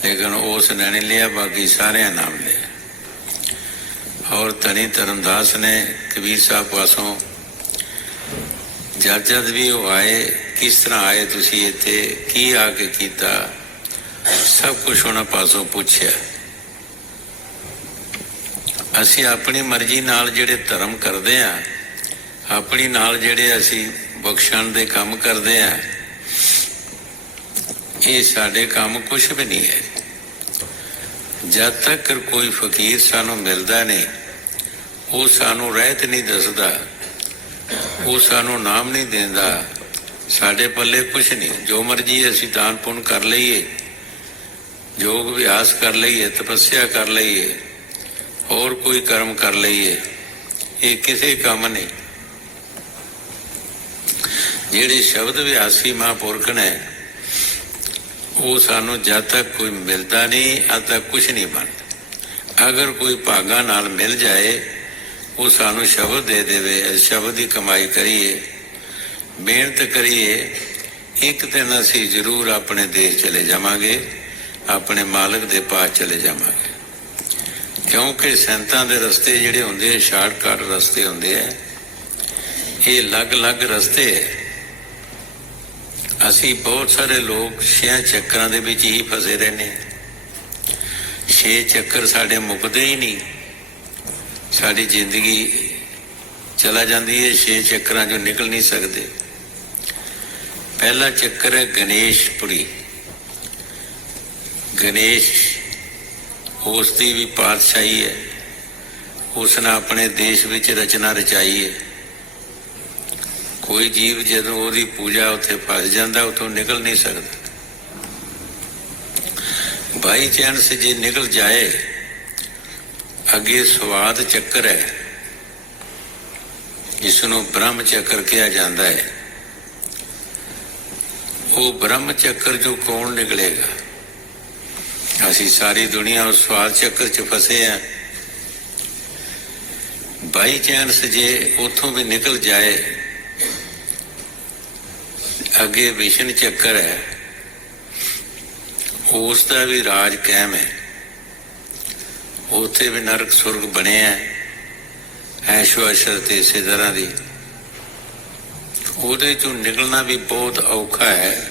ਲੇਕਿਨ ਉਸ ਨੇ ਨਹੀਂ ਲਿਆ, ਬਾਕੀ ਸਾਰਿਆਂ ਨਾਮ ਲਿਆ। ਔਰ ਧਨੀ ਧਰਮਦਾਸ ਨੇ ਕਬੀਰ ਸਾਹਿਬ ਪਾਸੋਂ ਜਦ ਵੀ ਉਹ ਆਏ, ਕਿਸ ਤਰ੍ਹਾਂ ਆਏ ਤੁਸੀਂ ਇੱਥੇ, ਕੀ ਆ ਕੇ ਕੀਤਾ, ਸਭ ਕੁਛ ਉਹਨਾਂ ਪਾਸੋਂ ਪੁੱਛਿਆ। ਅਸੀਂ ਆਪਣੀ ਮਰਜ਼ੀ ਨਾਲ ਜਿਹੜੇ ਧਰਮ ਕਰਦੇ ਹਾਂ, ਆਪਣੀ ਨਾਲ ਜਿਹੜੇ ਅਸੀਂ ਬਖਸ਼ਣ ਦੇ ਕੰਮ ਕਰਦੇ ਹਾਂ, ਇਹ ਸਾਡੇ ਕੰਮ ਕੁਛ ਵੀ ਨਹੀਂ ਹੈ। ਜਦ ਤੱਕ ਕੋਈ ਫਕੀਰ ਸਾਨੂੰ ਮਿਲਦਾ ਨਹੀਂ, ਉਹ ਸਾਨੂੰ ਰਹਿਤ ਨਹੀਂ ਦੱਸਦਾ, ਉਹ ਸਾਨੂੰ ਨਾਮ ਨਹੀਂ ਦਿੰਦਾ, ਸਾਡੇ ਪੱਲੇ ਕੁਛ ਨਹੀਂ। ਜੋ ਮਰਜ਼ੀ ਅਸੀਂ ਦਾਨ ਪੁੰਨ ਕਰ ਲਈਏ, ਯੋਗ ਅਭਿਆਸ ਕਰ ਲਈਏ, ਤਪੱਸਿਆ ਕਰ ਲਈਏ, ਹੋਰ ਕੋਈ ਕਰਮ ਕਰ ਲਈਏ, ਇਹ ਕਿਸੇ ਕੰਮ ਨਹੀਂ। ਜਿਹੜੇ ਸ਼ਬਦ ਵਿਆਸੀ ਮਹਾਂਪੁਰਖ ਨੇ ਉਹ ਸਾਨੂੰ ਜਦ ਤੱਕ ਕੋਈ ਮਿਲਦਾ ਨਹੀਂ, ਅਦ ਤੱਕ ਕੁਛ ਨਹੀਂ ਬਣਦਾ। ਅਗਰ ਕੋਈ ਭਾਗਾਂ ਨਾਲ ਮਿਲ ਜਾਏ, ਉਹ ਸਾਨੂੰ ਸ਼ਬਦ ਦੇ ਦੇਵੇ, ਸ਼ਬਦ ਦੀ ਕਮਾਈ ਕਰੀਏ, ਮਿਹਨਤ ਕਰੀਏ, ਇੱਕ ਦਿਨ ਅਸੀਂ ਜ਼ਰੂਰ ਆਪਣੇ ਦੇਸ਼ ਚਲੇ ਜਾਵਾਂਗੇ, ਆਪਣੇ ਮਾਲਕ ਦੇ ਪਾਸ ਚਲੇ ਜਾਵਾਂਗੇ। ਕਿਉਂਕਿ ਸੰਤਾਂ ਦੇ ਰਸਤੇ ਜਿਹੜੇ ਹੁੰਦੇ ਆ ਸ਼ਾਰਟਕਟ ਰਸਤੇ ਹੁੰਦੇ ਆ, ਇਹ ਅਲੱਗ-ਅਲੱਗ ਰਸਤੇ ਹੈ। ਅਸੀਂ ਬਹੁਤ ਸਾਰੇ ਲੋਕ 6 ਚੱਕਰਾਂ ਦੇ ਵਿੱਚ ਹੀ ਫਸੇ ਰਹਿੰਦੇ ਹਾਂ। 6 ਚੱਕਰ ਸਾਡੇ ਮੁੱਕਦੇ ਹੀ ਨਹੀਂ। ਸਾਡੀ ਜ਼ਿੰਦਗੀ ਚਲਾ ਜਾਂਦੀ ਹੈ 6 ਚੱਕਰਾਂ 'ਚੋਂ ਨਿਕਲ ਨਹੀਂ ਸਕਦੇ। ਪਹਿਲਾ ਚੱਕਰ ਹੈ ਗਣੇਸ਼ਪੁਰੀ। ਗਣੇਸ਼ ਉਸ ਦੀ ਵੀ ਪਾਤਸ਼ਾਹੀ ਹੈ। ਉਸ ਨੇ ਆਪਣੇ ਦੇਸ਼ ਵਿੱਚ ਰਚਨਾ ਰਚਾਈ ਹੈ। ਕੋਈ ਜੀਵ ਜਦੋਂ ਉਹਦੀ ਪੂਜਾ ਉੱਥੇ ਫਸ ਜਾਂਦਾ ਉੱਥੋਂ ਨਿਕਲ ਨਹੀਂ ਸਕਦਾ। ਬਾਈ ਚਾਂਸ ਜੇ ਨਿਕਲ ਜਾਏ, ਅੱਗੇ ਸਵਾਦ ਚੱਕਰ ਹੈ, ਜਿਸ ਨੂੰ ਬ੍ਰਹਮ ਚੱਕਰ ਕਿਹਾ ਜਾਂਦਾ ਹੈ। ਉਹ ਬ੍ਰਹਮ ਚੱਕਰ ਜੋ ਕੌਣ ਨਿਕਲੇਗਾ? ਅਸੀਂ ਸਾਰੀ ਦੁਨੀਆ ਉਸ ਸਵਾਦ ਚੱਕਰ 'ਚ ਫਸੇ ਹਾਂ। ਬਾਈ ਚਾਂਸ ਜੇ ਉੱਥੋਂ ਵੀ ਨਿਕਲ ਜਾਏ, ਅੱਗੇ ਵਿਸ਼ਨ ਚੱਕਰ ਹੈ, ਉਸ ਦਾ ਵੀ ਰਾਜ ਕਾਇਮ ਹੈ। ਉੱਥੇ ਵੀ ਨਰਕ ਸੁਰਗ ਬਣਿਆ, ਐਸ਼ੋ ਅਸ਼ਰਤ ਇਸੇ ਤਰ੍ਹਾਂ ਦੀ। ਉਹਦੇ 'ਚੋਂ ਨਿਕਲਣਾ ਵੀ ਬਹੁਤ ਔਖਾ ਹੈ।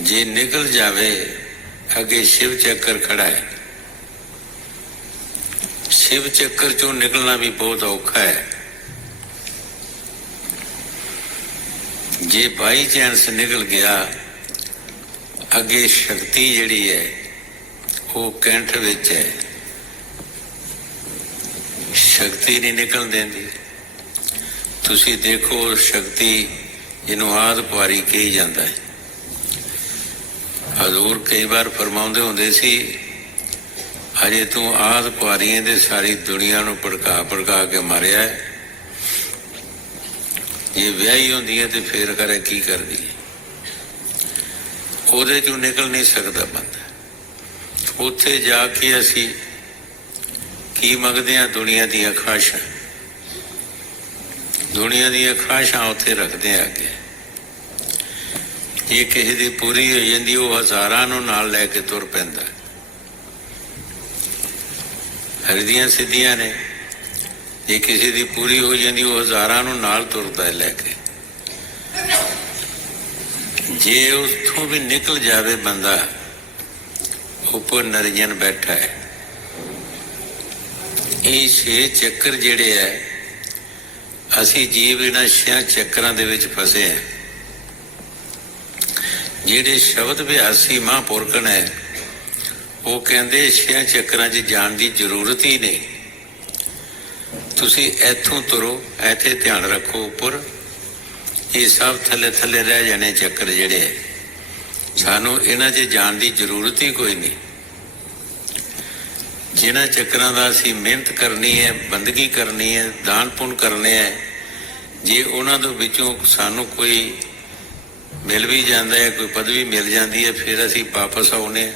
ਜੇ ਨਿਕਲ ਜਾਵੇ, ਅੱਗੇ ਸ਼ਿਵ ਚੱਕਰ ਖੜਾ ਹੈ। ਸ਼ਿਵ ਚੱਕਰ 'ਚੋਂ ਨਿਕਲਣਾ ਵੀ ਬਹੁਤ ਔਖਾ ਹੈ। ਜੇ ਬਾਈ ਚਾਂਸ ਨਿਕਲ ਗਿਆ, ਅੱਗੇ ਸ਼ਕਤੀ ਜਿਹੜੀ ਹੈ ਉਹ ਕੰਠ ਵਿੱਚ ਹੈ। ਸ਼ਕਤੀ ਨਹੀਂ ਨਿਕਲ ਦਿੰਦੀ। ਤੁਸੀਂ ਦੇਖੋ, ਸ਼ਕਤੀ ਜਿਹਨੂੰ ਆਦਿ ਕੁਆਰੀ ਕਹੀ ਜਾਂਦਾ ਹੈ। ਹਜ਼ੂਰ ਕਈ ਵਾਰ ਫਰਮਾਉਂਦੇ ਹੁੰਦੇ ਸੀ, ਅਜੇ ਤੂੰ ਆਦਿ ਕੁਆਰੀਆਂ ਦੇ ਸਾਰੀ ਦੁਨੀਆ ਨੂੰ ਭੜਕਾ ਕੇ ਮਾਰਿਆ ਹੈ। ਜੇ ਵਿਆਹੀ ਹੁੰਦੀ ਹੈ ਤੇ ਫੇਰ ਕਰੇ ਕੀ ਕਰਦੀ ਹੈ? ਉਹਦੇ 'ਚੋਂ ਨਿਕਲ ਨਹੀਂ ਸਕਦਾ ਬੰਦਾ। ਉੱਥੇ ਜਾ ਕੇ ਅਸੀਂ ਕੀ ਮੰਗਦੇ ਹਾਂ? ਦੁਨੀਆ ਦੀਆਂ ਖਾਸ਼ਾਂ। ਦੁਨੀਆ ਦੀਆਂ ਖਾਸ਼ਾਂ ਉੱਥੇ ਰੱਖਦੇ ਆ ਅੱਗੇ। ਜੇ ਕਿਸੇ ਦੀ ਪੂਰੀ ਹੋ ਜਾਂਦੀ, ਉਹ ਹਜ਼ਾਰਾਂ ਨੂੰ ਨਾਲ ਲੈ ਕੇ ਤੁਰ ਪੈਂਦਾ। ਹਰਦੀਆਂ ਸਿੱਧੀਆਂ ਨੇ। ਜੇ ਕਿਸੇ ਦੀ ਪੂਰੀ ਹੋ ਜਾਂਦੀ, ਉਹ ਹਜ਼ਾਰਾਂ ਨੂੰ ਨਾਲ ਤੁਰਦਾ ਲੈ ਕੇ। ਜੇ ਉੱਥੋਂ ਵੀ ਨਿਕਲ ਜਾਵੇ ਬੰਦਾ, ਉੱਪਰ ਨਿਰਜਨ ਬੈਠਾ ਹੈ। ਇਹ 6 ਚੱਕਰ ਜਿਹੜੇ ਹੈ, ਅਸੀਂ ਜੀਵ ਇਹਨਾਂ 6 ਚੱਕਰਾਂ ਦੇ ਵਿੱਚ ਫਸੇ ਹਾਂ। ਜਿਹੜੇ ਸ਼ਬਦ ਅਭਿਆਸੀ ਮਹਾਂਪੁਰਖ ਨੇ, ਉਹ ਕਹਿੰਦੇ 6 ਚੱਕਰਾਂ 'ਚ ਜਾਣ ਦੀ ਜ਼ਰੂਰਤ ਹੀ ਨਹੀਂ। ਤੁਸੀਂ ਇੱਥੋਂ ਤੁਰੋ, ਇੱਥੇ ਧਿਆਨ ਰੱਖੋ ਉੱਪਰ। ਇਹ ਸਭ ਥੱਲੇ ਥੱਲੇ ਰਹਿ ਜਾਣੇ ਚੱਕਰ ਜਿਹੜੇ। ਸਾਨੂੰ ਇਹਨਾਂ 'ਚ ਜਾਣ ਦੀ ਜ਼ਰੂਰਤ ਹੀ ਕੋਈ ਨਹੀਂ। ਜਿਨ੍ਹਾਂ ਚੱਕਰਾਂ ਦਾ ਅਸੀਂ ਮਿਹਨਤ ਕਰਨੀ ਹੈ, ਬੰਦਗੀ ਕਰਨੀ ਹੈ, ਦਾਨ ਪੁੰਨ ਕਰਨੇ ਹੈ, ਜੇ ਉਹਨਾਂ ਦੇ ਵਿੱਚੋਂ ਸਾਨੂੰ ਕੋਈ ਮਿਲ ਵੀ ਜਾਂਦਾ ਹੈ, ਕੋਈ ਪਦਵੀ ਮਿਲ ਜਾਂਦੀ ਹੈ, ਫਿਰ ਅਸੀਂ ਵਾਪਸ ਆਉਂਦੇ ਹਾਂ।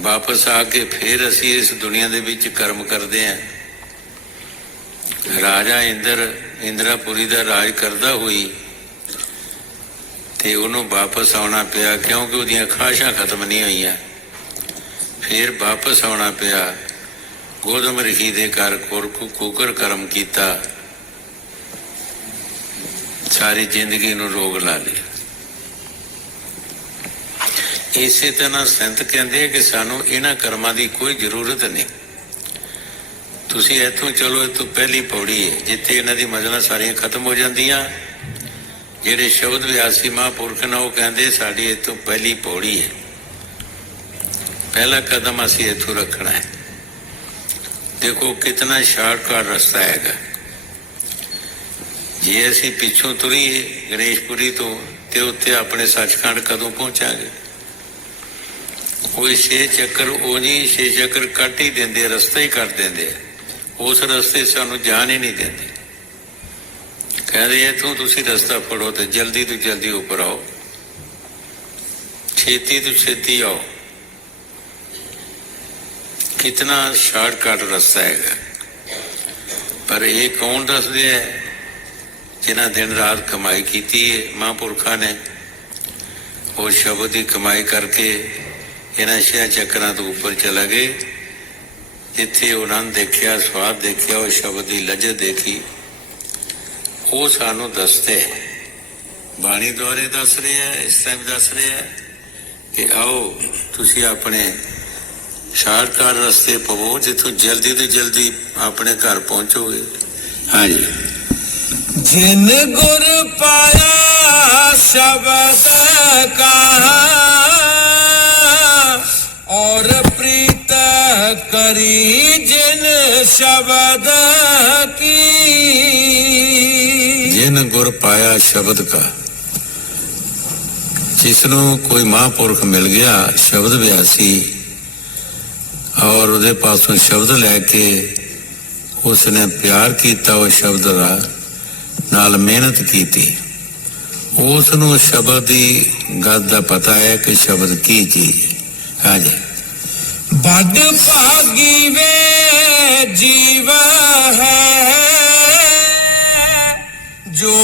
ਵਾਪਸ ਆ ਕੇ ਫਿਰ ਅਸੀਂ ਇਸ ਦੁਨੀਆ ਦੇ ਵਿੱਚ ਕਰਮ ਕਰਦੇ ਹਾਂ। ਰਾਜਾ ਇੰਦਰਾਪੁਰੀ ਦਾ ਰਾਜ ਕਰਦਾ ਹੋਈ ਤੇ ਉਹਨੂੰ ਵਾਪਸ ਆਉਣਾ ਪਿਆ, ਕਿਉਂਕਿ ਉਹਦੀਆਂ ਖਾਸ਼ਾਂ ਖਤਮ ਨਹੀਂ ਹੋਈਆਂ। ਫਿਰ ਵਾਪਸ ਆਉਣਾ ਪਿਆ। ਗੋਤਮ ਰਿਸ਼ੀ ਦੇ ਘਰ ਕੁਕਰ ਕਰਮ ਕੀਤਾ, ਸਾਰੀ ਜ਼ਿੰਦਗੀ ਨੂੰ ਰੋਗ ਲਾ ਲਿਆ। ਇਸੇ ਤਰ੍ਹਾਂ ਸੰਤ ਕਹਿੰਦੇ ਕਿ ਸਾਨੂੰ ਇਹਨਾਂ ਕਰਮਾਂ ਦੀ ਕੋਈ ਜ਼ਰੂਰਤ ਨਹੀਂ। ਤੁਸੀਂ ਇੱਥੋਂ ਚਲੋ, ਇੱਥੋਂ ਪਹਿਲੀ ਪੌੜੀ ਹੈ ਜਿੱਥੇ ਇਹਨਾਂ ਦੀ ਮਜ਼ਲਾਂ ਸਾਰੀਆਂ ਖਤਮ ਹੋ ਜਾਂਦੀਆਂ। ਜਿਹੜੇ ਸ਼ਬਦ ਵਿਆਸੀ ਮਹਾਂਪੁਰਖ ਨੇ, ਉਹ ਕਹਿੰਦੇ ਸਾਡੀ ਇੱਥੋਂ ਪਹਿਲੀ ਪੌੜੀ ਹੈ, ਪਹਿਲਾ ਕਦਮ ਅਸੀਂ ਇੱਥੋਂ ਰੱਖਣਾ ਹੈ। ਦੇਖੋ ਕਿਤਨਾ ਸ਼ਾਰਟਕਟ ਰਸਤਾ ਹੈਗਾ। ਜੇ ਅਸੀਂ ਪਿੱਛੋਂ ਤੁਰੀਏ ਗਣੇਸ਼ਪੁਰੀ ਤੋਂ, ਤੇ ਉੱਥੇ ਆਪਣੇ ਸੱਚਖੰਡ ਕਦੋਂ ਪਹੁੰਚਾਂਗੇ? ਉਹ 6 ਚੱਕਰ, ਉਹ ਨਹੀਂ 6 ਚੱਕਰ ਕੱਟ ਹੀ ਦਿੰਦੇ, ਰਸਤਾ ਹੀ ਕੱਟ ਦਿੰਦੇ। ਉਸ ਰਸਤੇ ਸਾਨੂੰ ਜਾਣ ਹੀ ਨਹੀਂ ਦਿੰਦੇ। ਕਹਿੰਦੇ ਇੱਥੋਂ ਤੁਸੀਂ ਰਸਤਾ ਫੜੋ ਤੇ ਜਲਦੀ ਤੋਂ ਜਲਦੀ ਉੱਪਰ ਆਓ, ਛੇਤੀ ਤੋਂ ਛੇਤੀ ਆਓ। ਕਿਤਨਾ ਸ਼ਾਰਟਕਟ ਰਸਤਾ ਹੈਗਾ। ਪਰ ਇਹ ਕੌਣ ਦੱਸਦੇ ਹੈ? ਜਿਨ੍ਹਾਂ ਦਿਨ ਰਾਤ ਕਮਾਈ ਕੀਤੀ ਹੈ ਮਹਾਂਪੁਰਖਾਂ ਨੇ। ਉਹ ਸ਼ਬਦ ਦੀ ਕਮਾਈ ਕਰਕੇ ਇਹਨਾਂ 6 ਚੱਕਰਾਂ ਤੋਂ ਉੱਪਰ ਚਲਾ ਗਏ। ਜਿੱਥੇ ਉਹ ਆਨੰਦ ਦੇਖਿਆ, ਸਵਾਦ ਦੇਖਿਆ, ਉਹ ਸ਼ਬਦ ਦੀ ਲਜਤ ਦੇਖੀ, ਉਹ ਸਾਨੂੰ ਦੱਸਦੇ ਬਾਣੀ ਦੁਆਰੇ ਦੱਸ ਰਿਹਾ, ਇਸ ਟਾਈਮ ਦੱਸ ਰਿਹਾ ਕਿ ਆਓ ਤੁਸੀਂ ਆਪਣੇ ਸ਼ਾਰਟਕਟ ਰਸਤੇ ਪਵੋ, ਜਿੱਥੋਂ ਜਲਦੀ ਤੋਂ ਜਲਦੀ ਆਪਣੇ ਘਰ ਪਹੁੰਚੋਗੇ। ਹਾਂਜੀ। जिन गुर पाया शब्द कहा और प्रीत करी जिन शब्द की। जिन गुर पाया शब्द का, जिसनों कोई महापुरख मिल गया शब्द व्यासी और ਉਹਦੇ ਪਾਸੋਂ ਸ਼ਬਦ ਲੈ ਕੇ ਉਸਨੇ ਪਿਆਰ ਕੀਤਾ, ਉਹ ਸ਼ਬਦ ਦਾ ਨਾਲ ਮਿਹਨਤ ਕੀਤੀ, ਉਸ ਨੂੰ ਸ਼ਬਦ ਦੀ ਗੱਲ ਦਾ ਪਤਾ ਹੈ ਕਿ ਸ਼ਬਦ ਕੀ ਚੀਜ਼ ਹੈ। ਹਾਂਜੀ। बड़ भागी वे जीव है जो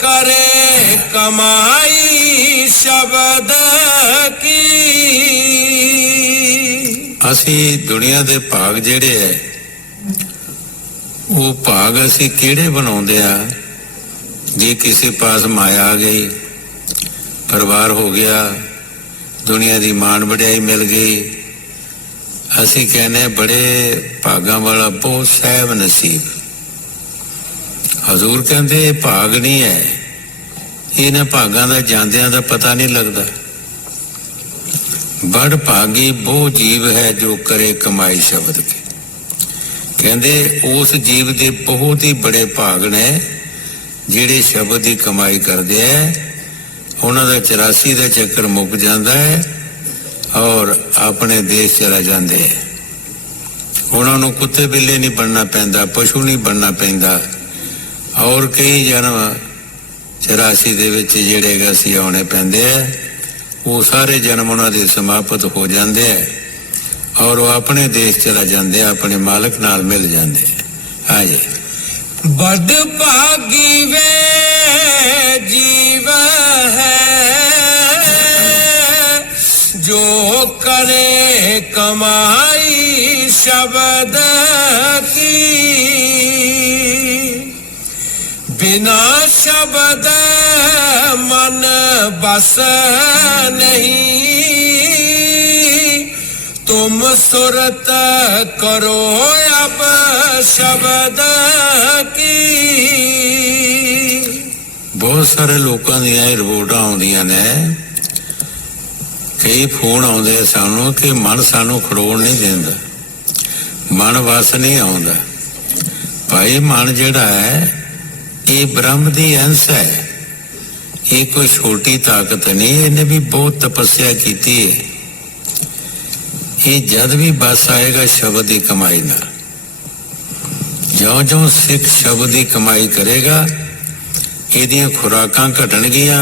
करे कमाई शब्द की। ਅਸੀਂ ਦੁਨੀਆ ਦੇ ਭਾਗ ਜਿਹੜੇ ਹੈ, ਉਹ ਭਾਗ ਅਸੀਂ ਕਿਹੜੇ ਬਣਾਉਂਦੇ ਆ? ਜੇ ਕਿਸੇ ਪਾਸ ਮਾਇਆ ਆ ਗਈ, ਪਰਿਵਾਰ ਹੋ ਗਿਆ, ਦੁਨੀਆ ਦੀ ਮਾਣ ਵਡਿਆਈ ਮਿਲ ਗਈ, ਅਸੀਂ ਕਹਿੰਦੇ ਬੜੇ ਭਾਗਾਂ ਵਾਲਾ, ਬਹੁਤ ਸਹਿਬ ਨਸੀਬ। ਹਜ਼ੂਰ ਕਹਿੰਦੇ ਇਹ ਭਾਗ ਨਹੀਂ ਹੈ, ਇਹਨਾਂ ਭਾਗਾਂ ਦਾ ਜਾਂਦਿਆਂ ਦਾ ਪਤਾ ਨਹੀਂ ਲੱਗਦਾ। ਬੜ ਭਾਗੀ ਬਹੁ ਜੀਵ ਹੈ ਜੋ ਕਰੇ ਕਮਾਈ ਸ਼ਬਦ ਕੇ। ਕਹਿੰਦੇ ਉਸ ਜੀਵ ਦੇ ਬਹੁਤ ਹੀ ਬੜੇ ਭਾਗ ਨੇ ਜਿਹੜੇ ਸ਼ਬਦ ਦੀ ਕਮਾਈ ਕਰਦੇ ਹੈ। ਉਹਨਾਂ ਦਾ 84 ਦਾ ਚੱਕਰ ਮੁੱਕ ਜਾਂਦਾ ਹੈ ਔਰ ਆਪਣੇ ਦੇਸ਼ ਚਲਾ ਜਾਂਦੇ ਹੈ। ਉਹਨਾਂ ਨੂੰ ਕੁੱਤੇ ਬਿੱਲੇ ਨਹੀਂ ਬਣਨਾ ਪੈਂਦਾ, ਪਸ਼ੂ ਨਹੀਂ ਬਣਨਾ ਪੈਂਦਾ, ਔਰ ਕਈ ਜਨਮ 84 ਦੇ ਵਿੱਚ ਜਿਹੜੇ ਅਸੀਂ ਆਉਣੇ ਪੈਂਦੇ ਹੈ। ਉਹ ਸਾਰੇ ਜਨਮ ਉਹਨਾਂ ਦੇ ਸਮਾਪਤ ਹੋ ਜਾਂਦੇ ਹੈ ਔਰ ਉਹ ਆਪਣੇ ਦੇਸ਼ ਚਲਾ ਜਾਂਦੇ, ਆਪਣੇ ਮਾਲਕ ਨਾਲ ਮਿਲ ਜਾਂਦੇ। ਹਾਂਜੀ। बड़ भागी वे जीव है जो करे कमाई शब्द की। बिना शब्द मन बस नहीं, तुम सुरत करो अब शब्द की। ਬਹੁਤ ਸਾਰੇ ਲੋਕਾਂ ਦੀਆਂ ਇਹ ਰਿਪੋਰਟਾਂ ਆਉਂਦੀਆਂ ਨੇ, ਕਈ ਫੋਨ ਆਉਂਦੇ ਸਾਨੂੰ ਕਿ ਮਨ ਸਾਨੂੰ ਖੜੋਣ ਨਹੀਂ ਦਿੰਦਾ, ਮਨ ਵਸ ਨਹੀਂ ਆਉਂਦਾ। ਭਾਈ ਮਨ ਜਿਹੜਾ ਹੈ ਇਹ ਬ੍ਰਹਮ ਦੀ ਅੰਸ਼ ਹੈ, ਇਹ ਕੋਈ ਛੋਟੀ ਤਾਕਤ ਨਹੀਂ, ਇਹਨੇ ਵੀ ਬਹੁਤ ਤਪੱਸਿਆ ਕੀਤੀ ਹੈ। ਇਹ ਜਦ ਵੀ ਬਸ ਆਏਗਾ ਸ਼ਬਦ ਦੀ ਕਮਾਈ ਨਾਲ। ਜਿਉਂ-ਜਿਉਂ ਸਿੱਖ ਸ਼ਬਦ ਦੀ ਕਮਾਈ ਕਰੇਗਾ, ਇਹਦੀਆਂ ਖੁਰਾਕਾਂ ਘਟਣਗੀਆਂ।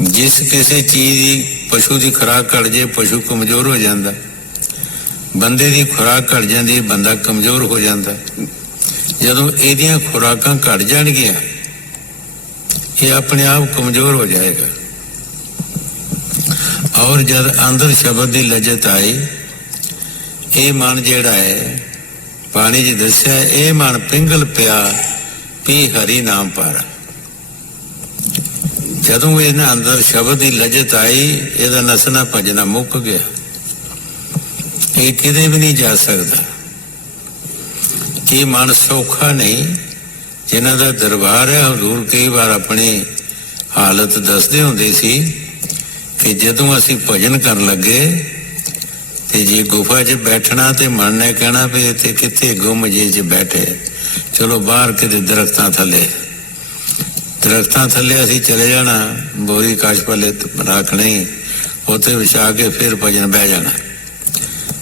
ਜਿਸ ਕਿਸੇ ਚੀਜ਼ ਦੀ, ਪਸ਼ੂ ਦੀ ਖੁਰਾਕ ਘਟ ਜੇ ਪਸ਼ੂ ਕਮਜ਼ੋਰ ਹੋ ਜਾਂਦਾ, ਬੰਦੇ ਦੀ ਖੁਰਾਕ ਘਟ ਜਾਂਦੀ, ਬੰਦਾ ਕਮਜ਼ੋਰ ਹੋ ਜਾਂਦਾ। ਜਦੋਂ ਇਹਦੀਆਂ ਖੁਰਾਕਾਂ ਘਟ ਜਾਣਗੀਆਂ, ਇਹ ਆਪਣੇ ਆਪ ਕਮਜ਼ੋਰ ਹੋ ਜਾਏਗਾ। ਔਰ ਜਦ ਅੰਦਰ ਸ਼ਬਦ ਦੀ ਲਜਤ ਆਈ, ਇਹ ਮਨ ਜਿਹੜਾ ਹੈ, ਪਾਣੀ ਜੀ ਦੱਸਿਆ, ਇਹ ਮਨ ਪਿੰਗਲ ਪਿਆ ਪੀ ਹਰੀ ਨਾਮ ਪਾਰਾ। ਜਦੋਂ ਇਹਨਾਂ ਅੰਦਰ ਸ਼ਬਦ ਦੀ ਲਜਤ ਆਈ, ਇਹਦਾ ਨਸਣਾ ਭਜਣਾ ਮੁੱਕ ਗਿਆ, ਇਹ ਕਿਤੇ ਵੀ ਨਹੀਂ ਜਾ ਸਕਦਾ। ਇਹ ਮਨ ਸੌਖਾ ਨਹੀਂ। ਜਿਨ੍ਹਾਂ ਦਾ ਦਰਬਾਰ ਹੈ, ਹਜ਼ੂਰ ਕਈ ਵਾਰ ਆਪਣੀ ਹਾਲਤ ਦੱਸਦੇ ਹੁੰਦੇ ਸੀ ਕਿ ਜਦੋਂ ਅਸੀਂ ਭਜਨ ਕਰਨ ਲੱਗੇ ਤੇ ਜੇ ਗੁਫਾ 'ਚ ਬੈਠਣਾ ਤੇ ਮਨ ਨੇ ਕਹਿਣਾ ਵੀ ਇੱਥੇ ਕਿੱਥੇ ਗੁੰਮ ਜੇ 'ਚ ਬੈਠੇ, ਚਲੋ ਬਾਹਰ ਕਿਤੇ ਦਰਖਤਾਂ ਥੱਲੇ ਅਸੀਂ ਚਲੇ ਜਾਣਾ, ਬੋਰੀ ਕਾਸ਼ਪਲੇ ਰੱਖਣੀ, ਉੱਥੇ ਵਿਛਾ ਕੇ ਫਿਰ ਭਜਨ ਬਹਿ ਜਾਣਾ।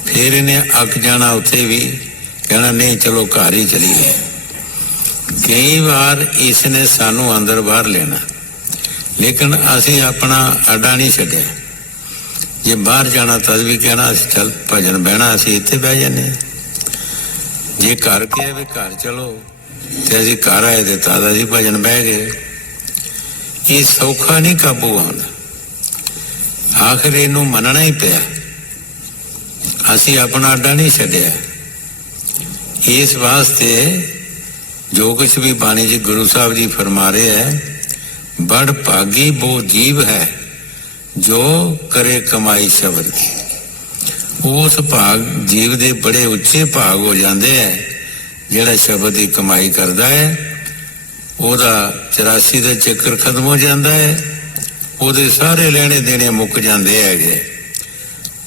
ਫਿਰ ਇਹਨੇ ਅੱਕ ਜਾਣਾ, ਉੱਥੇ ਵੀ ਕਹਿਣਾ ਨਹੀਂ ਚਲੋ ਘਰ ਹੀ ਚਲੀਏ। ਕਈ ਵਾਰ ਇਸ ਨੇ ਸਾਨੂੰ ਅੰਦਰ ਬਾਹਰ ਲੈਣਾ, ਲੇਕਿਨ ਅਸੀਂ ਆਪਣਾ ਅੱਡਾ ਨਹੀਂ ਛੱਡਿਆ। ਜੇ ਬਾਹਰ ਜਾਣਾ ਤਦ ਵੀ ਕਹਿਣਾ ਅਸੀਂ ਚੱਲ ਭਜਨ ਬਹਿਣਾ, ਅਸੀਂ ਇੱਥੇ ਬਹਿ ਜਾਂਦੇ ਹਾਂ। ਜੇ ਘਰ ਕਿਹਾ ਵੀ ਘਰ ਚਲੋ, ਤੇ ਅਸੀਂ ਘਰ ਆਏ ਤੇ ਤਦ ਅਸੀਂ ਭਜਨ ਬਹਿ ਗਏ। ਇਹ ਸੌਖਾ ਨਹੀਂ ਕਾਬੂ ਆਉਂਦਾ, ਆਖਿਰ ਇਹਨੂੰ ਮੰਨਣਾ ਹੀ ਪਿਆ। ਅਸੀਂ ਆਪਣਾ ਅੱਡਾ ਨਹੀਂ ਛੱਡਿਆ। ਇਸ ਵਾਸਤੇ ਜੋ ਕੁਛ ਵੀ ਬਾਣੀ ਜੀ ਗੁਰੂ ਸਾਹਿਬ ਜੀ ਫਰਮਾ ਰਹੇ ਹੈ, ਬੜ ਭਾਗੀ ਬੋ ਜੀਵ ਹੈ ਜੋ ਕਰੇ ਕਮਾਈ ਸ਼ਬਦ ਦੀ। ਉਸ ਭਾਗ ਜੀਵ ਦੇ ਬੜੇ ਉੱਚੇ ਭਾਗ ਹੋ ਜਾਂਦੇ ਹੈ ਜਿਹੜਾ ਸ਼ਬਦ ਦੀ ਕਮਾਈ ਕਰਦਾ ਹੈ। ਉਹਦਾ 84 ਦਾ ਚੱਕਰ ਖਤਮ ਹੋ ਜਾਂਦਾ ਹੈ, ਉਹਦੇ ਸਾਰੇ ਲੈਣੇ ਦੇਣੇ ਮੁੱਕ ਜਾਂਦੇ ਹੈਗੇ,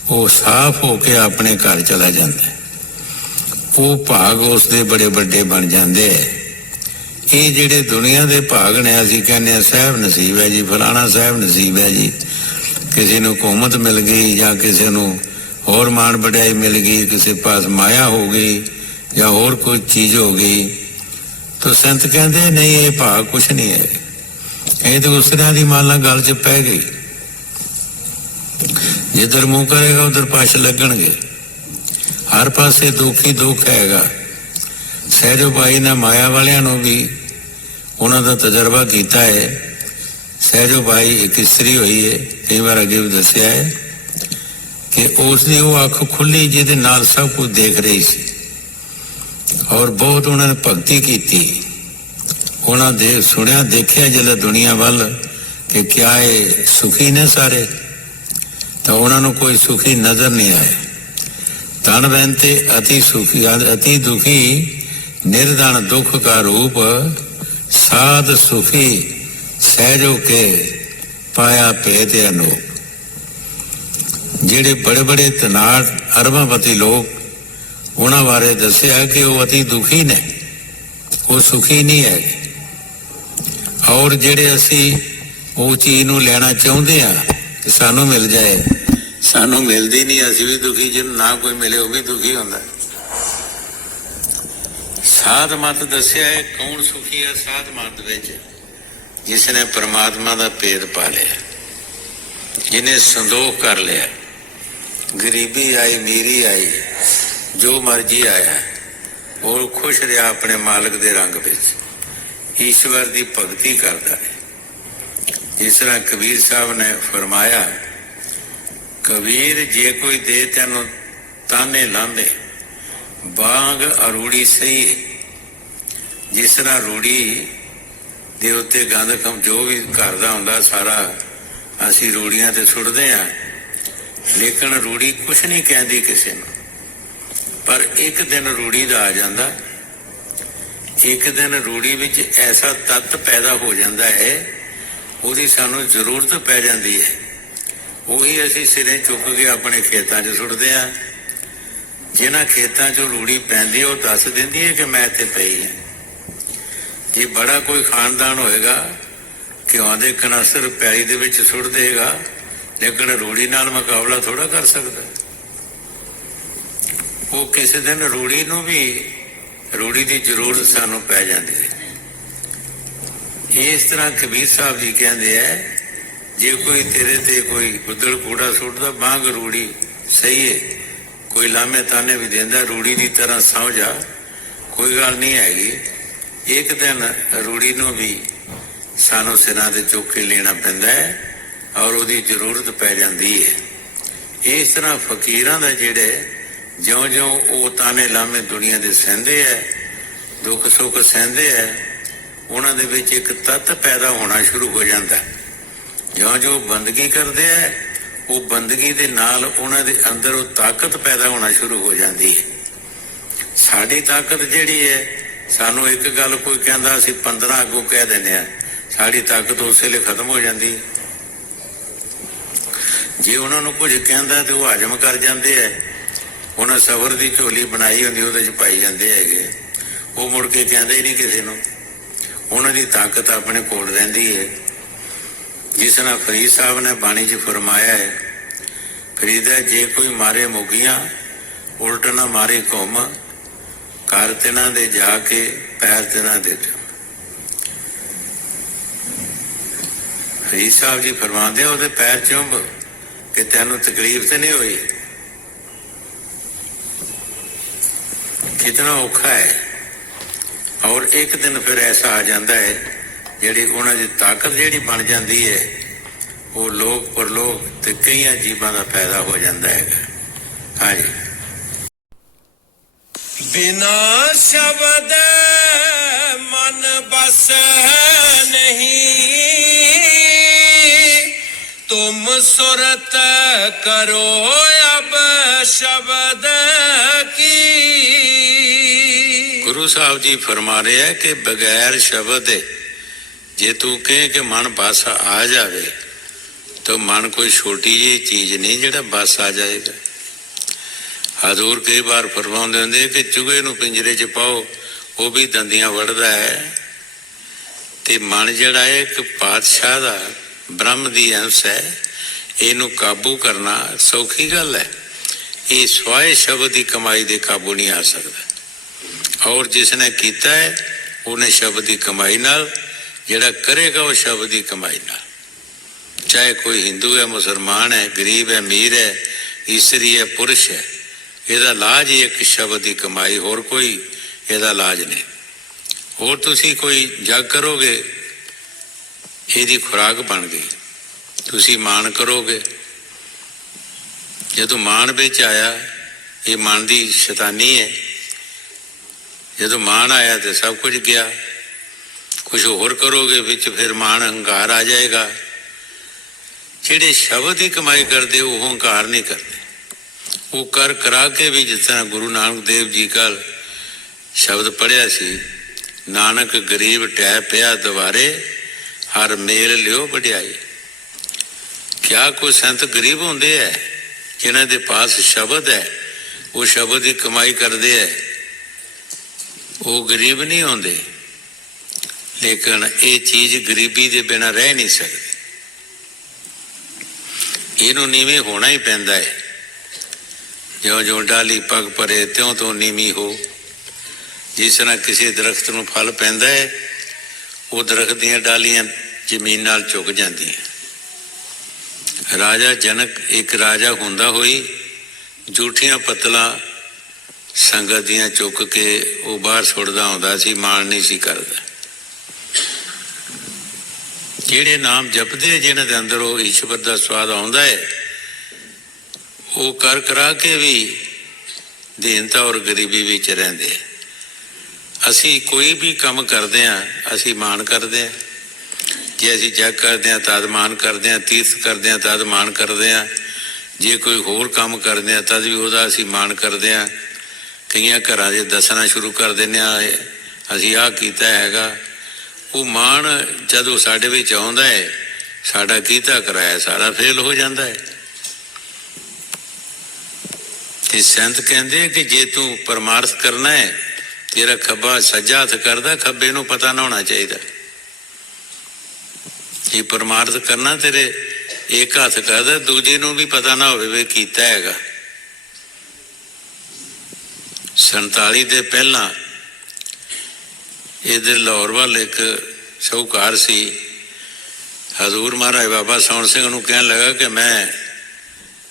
ਉਹ ਸਾਫ਼ ਹੋ ਕੇ ਆਪਣੇ ਘਰ ਚਲਾ ਜਾਂਦਾ ਹੈ। ਉਹ ਭਾਗ ਉਸ ਦੇ ਬੜੇ ਵੱਡੇ ਬਣ ਜਾਂਦੇ ਹੈ। ਇਹ ਜਿਹੜੇ ਦੁਨੀਆ ਦੇ ਭਾਗ ਨੇ, ਅਸੀਂ ਕਹਿੰਦੇ ਹਾਂ ਸਾਹਿਬ ਨਸੀਬ ਹੈ ਜੀ, ਫਲਾਣਾ ਸਾਹਿਬ ਨਸੀਬ ਹੈ ਜੀ, ਕਿਸੇ ਨੂੰ ਹਕੂਮਤ ਮਿਲ ਗਈ ਜਾਂ ਕਿਸੇ ਨੂੰ ਹੋਰ ਮਾਣ ਵਡਿਆਈ ਮਿਲ ਗਈ, ਕਿਸੇ ਪਾਸ ਮਾਇਆ ਹੋ ਗਈ ਜਾਂ ਹੋਰ ਕੋਈ ਚੀਜ਼ ਹੋ ਗਈ, ਤਾਂ ਸੰਤ ਕਹਿੰਦੇ ਨਹੀਂ ਇਹ ਭਾਗ ਕੁਛ ਨਹੀਂ ਹੈ, ਇਹ ਤਾਂ ਉਸ ਤਰ੍ਹਾਂ ਦੀ ਮਾਲਾ ਗੱਲ 'ਚ ਪੈ ਗਈ। ਜਿੱਧਰ ਮੂੰਹ ਕਰੇਗਾ ਉਧਰ ਪਾਸ਼ ਲੱਗਣਗੇ, ਹਰ ਪਾਸੇ ਦੁੱਖ ਹੀ ਦੁੱਖ ਹੈਗਾ। ਸਹਿਜੋ ਭਾਈ ਨੇ ਮਾਇਆ ਵਾਲਿਆਂ ਨੂੰ ਵੀ ਉਹਨਾਂ ਦਾ ਤਜਰਬਾ ਕੀਤਾ ਹੈ। ਸਹਿਜੋ ਭਾਈ ਇੱਕ ਇਸਤਰੀ ਹੋਈ ਹੈ, ਕਈ ਵਾਰ ਅੱਗੇ ਵੀ ਦੱਸਿਆ ਹੈ ਕਿ ਉਸ ਦੀ ਉਹ ਅੱਖ ਖੁੱਲੀ ਜਿਹਦੇ ਨਾਲ ਸਭ ਕੁਝ ਦੇਖ ਰਹੀ ਸੀ, ਔਰ ਬਹੁਤ ਉਹਨਾਂ ਨੇ ਭਗਤੀ ਕੀਤੀ। ਉਹਨਾਂ ਦੇ ਸੁਣਿਆ ਦੇਖਿਆ ਜਦੋਂ ਦੁਨੀਆ ਵੱਲ ਕਿ ਕਿਆ ਇਹ ਸੁਖੀ ਨੇ ਸਾਰੇ, ਤਾਂ ਉਹਨਾਂ ਨੂੰ ਕੋਈ ਸੁਖੀ ਨਜ਼ਰ ਨਹੀਂ ਆਇਆ। ਤਨ ਬੈਨਤੇ ਅਤੀ ਸੁਖੀ ਅਤੀ ਦੁਖੀ ਨਿਰਧਨ ਦੁੱਖ ਕਾ ਰੂਪ ਸਾਧ ਸੁਖੀ ਸਹਿਜੋ ਕੇ ਪਾਇਆ ਭੇਦ ਅਨੂਪ। ਜਿਹੜੇ ਬੜੇ ਬੜੇ ਧਨਾੜ ਅਰਬਾਂਪਤੀ ਲੋਕ, ਉਹਨਾਂ ਬਾਰੇ ਦੱਸਿਆ ਕਿ ਉਹ ਅਤੀ ਦੁਖੀ ਨੇ, ਉਹ ਸੁਖੀ ਨਹੀਂ ਹੈ। ਔਰ ਜਿਹੜੇ ਅਸੀਂ ਉਹ ਚੀਜ਼ ਨੂੰ ਲੈਣਾ ਚਾਹੁੰਦੇ ਹਾਂ ਕਿ ਸਾਨੂੰ ਮਿਲ ਜਾਏ, ਸਾਨੂੰ ਮਿਲਦੀ ਨਹੀਂ, ਅਸੀਂ ਵੀ ਦੁਖੀ। ਜਿਹਨੂੰ ਨਾ ਕੋਈ ਮਿਲੇ ਉਹ ਵੀ ਦੁਖੀ ਹੁੰਦਾ। ਸਾਧ ਮਤ ਦੱਸਿਆ ਹੈ ਕੌਣ ਸੁਖੀ ਹੈ ਸਾਧ ਮਤ ਵਿੱਚ, ਜਿਸ ਨੇ ਪਰਮਾਤਮਾ ਦਾ ਭੇਦ ਪਾ ਲਿਆ, ਜਿਹਨੇ ਸੰਦੋਖ ਕਰ ਲਿਆ। ਗਰੀਬੀ ਆਈ ਮੀਰੀ ਆਈ, ਜੋ ਮਰਜੀ ਆਇਆ, ਉਹ ਖੁਸ਼ ਰਿਹਾ ਆਪਣੇ ਮਾਲਕ ਦੇ ਰੰਗ ਵਿੱਚ, ਈਸ਼ਵਰ ਦੀ ਭਗਤੀ ਕਰਦਾ ਹੈ। ਜਿਸ ਤਰ੍ਹਾਂ ਕਬੀਰ ਸਾਹਿਬ ਨੇ ਫਰਮਾਇਆ, ਕਬੀਰ ਜੇ ਕੋਈ ਦੇ ਤੈਨੂੰ ਤਾਨੇ ਲਾਂਦੇ ਬਾਗ ਅਰੂੜੀ ਸਹੀ। ਜਿਸ ਤਰ੍ਹਾਂ ਰੂੜੀ ਦੇ ਉੱਤੇ ਗੰਦ ਖਮ ਜੋ ਵੀ ਘਰ ਦਾ ਹੁੰਦਾ ਸਾਰਾ ਅਸੀਂ ਰੂੜੀਆਂ ਤੇ ਸੁੱਟਦੇ ਹਾਂ, ਲੇਕਿਨ ਰੂੜੀ ਕੁਛ ਨਹੀਂ ਕਹਿੰਦੀ ਕਿਸੇ ਨੂੰ। ਪਰ ਇੱਕ ਦਿਨ ਰੂੜੀ ਦਾ ਆ ਜਾਂਦਾ, ਇੱਕ ਦਿਨ ਰੂੜੀ ਵਿੱਚ ਐਸਾ ਤੱਤ ਪੈਦਾ ਹੋ ਜਾਂਦਾ ਹੈ, ਉਹਦੀ ਸਾਨੂੰ ਜ਼ਰੂਰਤ ਪੈ ਜਾਂਦੀ ਹੈ। ਉਹੀ ਅਸੀਂ ਸਿਰੇ ਚੁੱਕ ਕੇ ਆਪਣੇ ਖੇਤਾਂ 'ਚ ਸੁੱਟਦੇ ਹਾਂ। ਜਿਨ੍ਹਾਂ ਖੇਤਾਂ 'ਚੋਂ ਰੂੜੀ ਪੈਂਦੀ ਉਹ ਦੱਸ ਦਿੰਦੀ ਹੈ ਕਿ ਮੈਂ ਇੱਥੇ ਪਈ ਹਾਂ। ਜੇ ਬੜਾ ਕੋਈ ਖਾਨਦਾਨ ਹੋਏਗਾ ਘਿਓਂ ਦੇ ਕਨਾਸਰ ਪੈਲੀ ਦੇ ਵਿੱਚ ਸੁੱਟ ਦੇਗਾ, ਲੇਕਿਨ ਰੂੜੀ ਨਾਲ ਮੁਕਾਬਲਾ ਥੋੜਾ ਕਰ ਸਕਦਾ। ਉਹ ਕਿਸੇ ਦਿਨ ਰੂੜੀ ਨੂੰ ਵੀ, ਰੂੜੀ ਦੀ ਜ਼ਰੂਰਤ ਸਾਨੂੰ ਪੈ ਜਾਂਦੀ ਹੈ। ਇਸ ਤਰ੍ਹਾਂ ਕਬੀਰ ਸਾਹਿਬ ਜੀ ਕਹਿੰਦੇ ਹੈ, ਜੇ ਕੋਈ ਤੇਰੇ ਤੇ ਕੋਈ ਗੁੱਦੜ ਕੂੜਾ ਸੁੱਟਦਾ ਬਾਂਗ ਰੂੜੀ ਸਹੀ ਹੈ, ਕੋਈ ਲਾਮੇ ਤਾਨੇ ਵੀ ਦਿੰਦਾ, ਰੂੜੀ ਦੀ ਤਰ੍ਹਾਂ ਸੌਂ ਜਾ, ਕੋਈ ਗੱਲ ਨਹੀਂ ਹੈਗੀ। ਇੱਕ ਦਿਨ ਰੂੜੀ ਨੂੰ ਵੀ ਸਾਨੂੰ ਸਿਰਾਂ ਤੇ ਚੁੱਕ ਕੇ ਲੈਣਾ ਪੈਂਦਾ ਹੈ ਔਰ ਉਹਦੀ ਜ਼ਰੂਰਤ ਪੈ ਜਾਂਦੀ ਹੈ। ਇਸ ਤਰ੍ਹਾਂ ਫਕੀਰਾਂ ਦਾ ਜਿਹੜੇ ਜਿਉਂ-ਜਿਉਂ ਉਹ ਤਾਨੇ ਲਾਮੇ ਦੁਨੀਆ ਦੇ ਸਹਿੰਦੇ ਹੈ, ਦੁੱਖ ਸੁੱਖ ਸਹਿੰਦੇ ਹੈ, ਉਹਨਾਂ ਦੇ ਵਿੱਚ ਇੱਕ ਤੱਤ ਪੈਦਾ ਹੋਣਾ ਸ਼ੁਰੂ ਹੋ ਜਾਂਦਾ। ਜਿਉਂ-ਜਿਉਂ ਬੰਦਗੀ ਕਰਦੇ ਹੈ, ਉਹ ਬੰਦਗੀ ਦੇ ਨਾਲ ਉਹਨਾਂ ਦੇ ਅੰਦਰ ਉਹ ਤਾਕਤ ਪੈਦਾ ਹੋਣਾ ਸ਼ੁਰੂ ਹੋ ਜਾਂਦੀ ਹੈ। ਸਾਡੀ ਤਾਕਤ ਜਿਹੜੀ ਹੈ, ਸਾਨੂੰ ਇੱਕ ਗੱਲ ਕੋਈ ਕਹਿੰਦਾ ਅਸੀਂ 15 ਅੱਗੋਂ ਕਹਿ ਦਿੰਦੇ ਹਾਂ, ਸਾਡੀ ਤਾਕਤ ਉਸ ਵੇਲੇ ਖਤਮ ਹੋ ਜਾਂਦੀ। ਜੇ ਉਹਨਾਂ ਨੂੰ ਕੁਝ ਕਹਿੰਦਾ ਤੇ ਉਹ ਹਜਮ ਕਰ ਜਾਂਦੇ ਹੈ। ਉਹਨਾਂ ਸਬਰ ਦੀ ਝੋਲੀ ਬਣਾਈ ਹੁੰਦੀ, ਉਹਦੇ 'ਚ ਪਾਈ ਜਾਂਦੇ ਹੈਗੇ, ਉਹ ਮੁੜ ਕੇ ਕਹਿੰਦੇ ਹੀ ਨਹੀਂ ਕਿਸੇ ਨੂੰ। ਉਹਨਾਂ ਦੀ ਤਾਕਤ ਆਪਣੇ ਕੋਲ ਰਹਿੰਦੀ ਹੈ। ਜਿਸ ਨਾਲ ਫਰੀਦ ਸਾਹਿਬ ਨੇ ਬਾਣੀ 'ਚ ਫਰਮਾਇਆ ਹੈ, ਫਰੀਦਾ ਜੇ ਕੋਈ ਮਾਰੇ ਮੁਗੀਆਂ ਉਲਟ ਨਾ ਮਾਰੇ ਘੁੰਮ, ਘਰ ਤਿਨਾਂ ਦੇ ਜਾ ਕੇ ਪੈਰ ਤਿਨਾਂ ਦੇ। ਫਰੀਦ ਸਾਹਿਬ ਜੀ ਫਰਮਾਉਂਦੇ ਉਹਦੇ ਪੈਰ ਚੁੰਬ ਕਿ ਤੈਨੂੰ ਤਕਲੀਫ ਤੇ ਨਹੀਂ ਹੋਈ। ਕਿਤਨਾ ਔਖਾ ਹੈ। ਔਰ ਇੱਕ ਦਿਨ ਫਿਰ ਐਸਾ ਆ ਜਾਂਦਾ ਹੈ ਜਿਹੜੀ ਉਹਨਾਂ ਦੀ ਤਾਕਤ ਜਿਹੜੀ ਬਣ ਜਾਂਦੀ ਹੈ, ਉਹ ਲੋਕ ਪਰਲੋਕ ਤੇ ਕਈਆਂ ਜੀਵਾਂ ਦਾ ਪੈਦਾ ਹੋ ਜਾਂਦਾ ਹੈਗਾ। ਹਾਂਜੀ। बिना शब्द मन बस नहीं, तुम सुरत करो अब शब्द की। गुरु साहब जी फरमा रहे हैं कि बगैर शब्द दे जे तू कहे कि मन बस आ जाए तो मन कोई छोटी जी चीज नहीं जिहड़ा बस आ जाएगा। हजूर कई बार फरमाउंदे हुंदे कि चूहे नूं पिंजरे च पाओ वो भी दंदियां वढ़दा है, ते मन जिहड़ा है एक पातशाह दा ब्रह्म दी अंश है, इहनूं काबू करना सौखी गल है। ये स्वाए शब्द की कमाई दे काबू नहीं आ सकता, और जिसने कीता है उन्हें शब्द की कमाई नाल, जिहड़ा करेगा वो शब्द की कमाई नाल। चाहे कोई हिंदू है, मुसलमान है, गरीब है, अमीर है, इस्त्री है, पुरुष है, ਇਹਦਾ ਇਲਾਜ ਹੀ ਇੱਕ ਸ਼ਬਦ ਦੀ ਕਮਾਈ, ਹੋਰ ਕੋਈ ਇਹਦਾ ਇਲਾਜ ਨਹੀਂ। ਹੋਰ ਤੁਸੀਂ ਕੋਈ ਜਗ ਕਰੋਗੇ ਇਹਦੀ ਖੁਰਾਕ ਬਣ ਗਈ, ਤੁਸੀਂ ਮਾਣ ਕਰੋਗੇ। ਜਦੋਂ ਮਾਣ ਵਿੱਚ ਆਇਆ, ਇਹ ਮਨ ਦੀ ਸ਼ੈਤਾਨੀ ਹੈ, ਜਦੋਂ ਮਾਣ ਆਇਆ ਤੇ ਸਭ ਕੁਝ ਗਿਆ। ਕੁਝ ਹੋਰ ਕਰੋਗੇ ਵਿੱਚ ਫਿਰ ਮਾਣ ਹੰਕਾਰ ਆ ਜਾਏਗਾ। ਜਿਹੜੇ ਸ਼ਬਦ ਦੀ ਕਮਾਈ ਕਰਦੇ ਉਹ ਹੰਕਾਰ ਨਹੀਂ ਕਰਦੇ, वो कर करा के भी, जिस तरह गुरु नानक देव जी कल शब्द पढ़िया सी, नानक गरीब टै पिया दुआरे हर मेल लियो बढ़ियाई। क्या कोई संत गरीब होंदे है जिन्हां दे पास शब्द है, वो शब्द की कमाई करते है, वो गरीब नहीं होंदे। लेकिन ये चीज गरीबी के बिना रह नहीं सकती, इनू नीवें होना ही पैंदा है। ज्यों ज्यों डाली पग परे त्यों त्यों नीवी हो। जिस तरह किसी दरख्त नूं फल पैंदा है, वो दरख्त दीयां डालियां जमीन नाल झुक जांदियां। राजा जनक एक राजा हुंदा होई झूठियां पत्तलां संगत दीयां चुक के वो बाहर सुटदा हुंदा सी, माण नहीं सी करदा। जिहड़े नाम जपदे, जिन्हां दे अंदर वो ईश्वर दा स्वाद आउंदा है, वो कर करा के भी दीनता और गरीबी विच रहिंदे। असी कोई भी काम करते हैं, असी मान करते हैं। जे असी जग करते हैं तद मान करते हैं, तीर्थ करते हैं तद मान करते हैं, जे कोई होर काम करते हैं तद भी वह असी मान करते हैं। कईयां घरां दे दसना शुरू कर दिंदे आ असी आह कीता हैगा। वो मान जदों साडे विच आउंदा है, साडा कीता कराया सारा फेल हो जाता है। ते संत कहते कि जे तू परमार्थ करना है, तेरा खब्बा सज्जा हथ करदा, खब्बे नूं पता ना होना चाहिए। ये परमार्थ करना तेरे एक हथ करदा, दूजे नूं भी पता ना होवे वे कीता हैगा। 47 दे पहला इधर लाहौर वाल एक साहूकार सी, हजूर महाराज बाबा सौण सिंह नूं कहण लगा कि मैं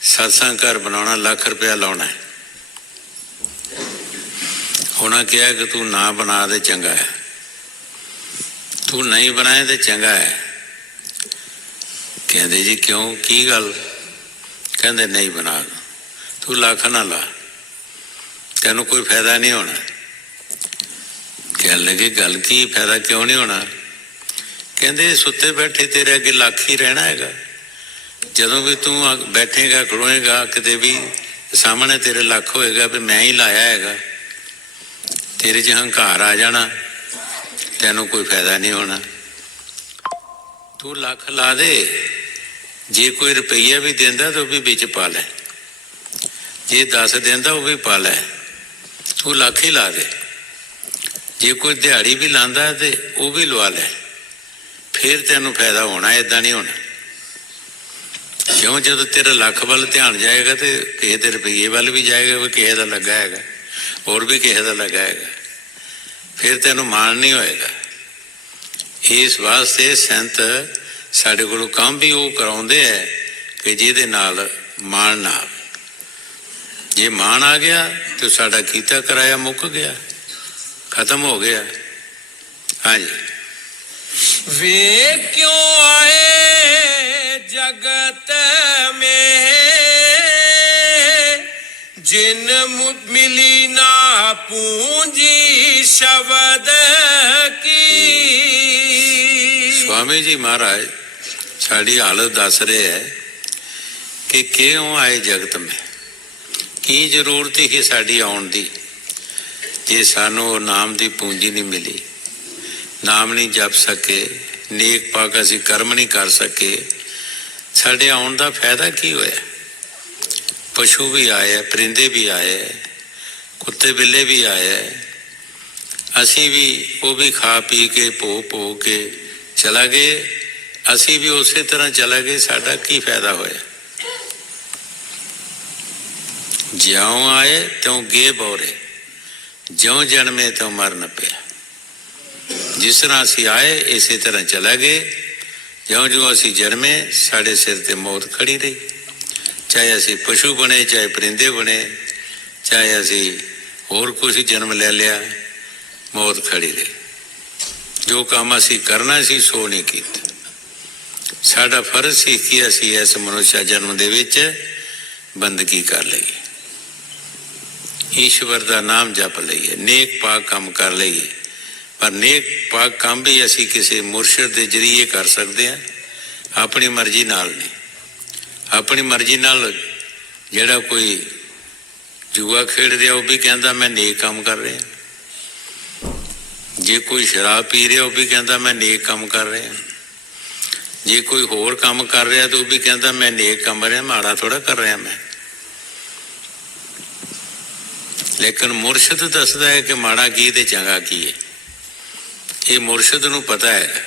सत्संग घर बनाना, लाख रुपया लाना है। उन्हें कहा कि तू ना बना दे चंगा है, तू नहीं बनाए तो चंगा है। कहते जी क्यों, की गल? कहते नहीं बना, तू लाख ना ला, तेन कोई फायदा नहीं होना। कह लगे गल की फायदा क्यों नहीं होना? कहते सुते बैठे तेरे अगे लाख ही रहना हैगा, जदों भी तू बैठेगा खड़ोएगा किते भी सामने तेरे लख होएगा भी मैं ही लाया हैगा, तेरे च हंकार आ जाना, तेनों कोई फायदा नहीं होना। तू लख ला दे, जे कोई रुपया भी देंदा तो भी बिच पा लै, जे 10 देंदा वो भी पा लै, तू लख ही ला दे। जे कोई दिहाड़ी भी लांदा तो वो भी लवा लै, फिर तेनों फायदा होना, इदा नहीं होना। क्यों जो तेरा लख वाल ध्यान जाएगा तो किसी के रुपये वाल भी जाएगा, कोई किसी का लगा है और भी किसी का लगा है, फिर तेन मान नहीं होएगा। इस वास्ते संत साढ़े को काम भी वो कराते है कि जिहदे नाल मान ना आवे। जे मान आ गया तो साडा कीता कराया मुक गया, खत्म हो गया। हाँ जी। वे क्यों आए जगत में जिन मिली ना पूंजी शब्द की। स्वामी जी महाराज साड़ी हालत दस रहे है कि क्यों आए जगत में, की जरूरत ही साड़ी आउण दी जे सानू नाम दी पूंजी नहीं मिली, नाम नहीं जप सके, नेक पाक असी कर्म नहीं कर सके, साढ़े आउण दा फायदा की होया। पशु भी आए, परिंदे भी आए, कुत्ते बिल्ले भी आए, असी भी वो भी खा पी के भो के चला गए, असी भी उसी तरह चला गए, साडा की फायदा होया। ज्यों आए त्यों गे बोरे, ज्यों जन्मे त्यों मर न पिया। जिस तरह असी आए इसी तरह चला गए, ज्यों ज्यों असी जन्मे साढ़े सिर ते मौत खड़ी रही। चाहे असी पशु बने, चाहे परिंदे बने, चाहे असी होर कुछ जन्म ले लिया, मौत खड़ी रही। जो काम असी करना सी सो नहीं कीता। साडा फर्ज सी कि असी इस मनुष्य जन्म दे विच बंदगी कर लईए, ईश्वर का नाम जप लईए, नेक पाक काम कर लईए। पर नेक पाक काम भी असी किसी मुर्शद के जरिए कर सकते हैं, अपनी मर्जी नाल नहीं। अपनी मर्जी नाल जेड़ा कोई जुआ खेड रहा वो भी कहता मैं नेक काम कर रहा, जे कोई शराब पी रहा वो भी कहता मैं नेक काम कर रहा, जे कोई होर काम कर रहा तो वो भी कहता मैं नेक काम कर रहा, माड़ा थोड़ा कर रहा मैं। लेकिन मुर्शद दसदा है कि माड़ा की ते चंगा की है, ये मुर्शद नूं पता है।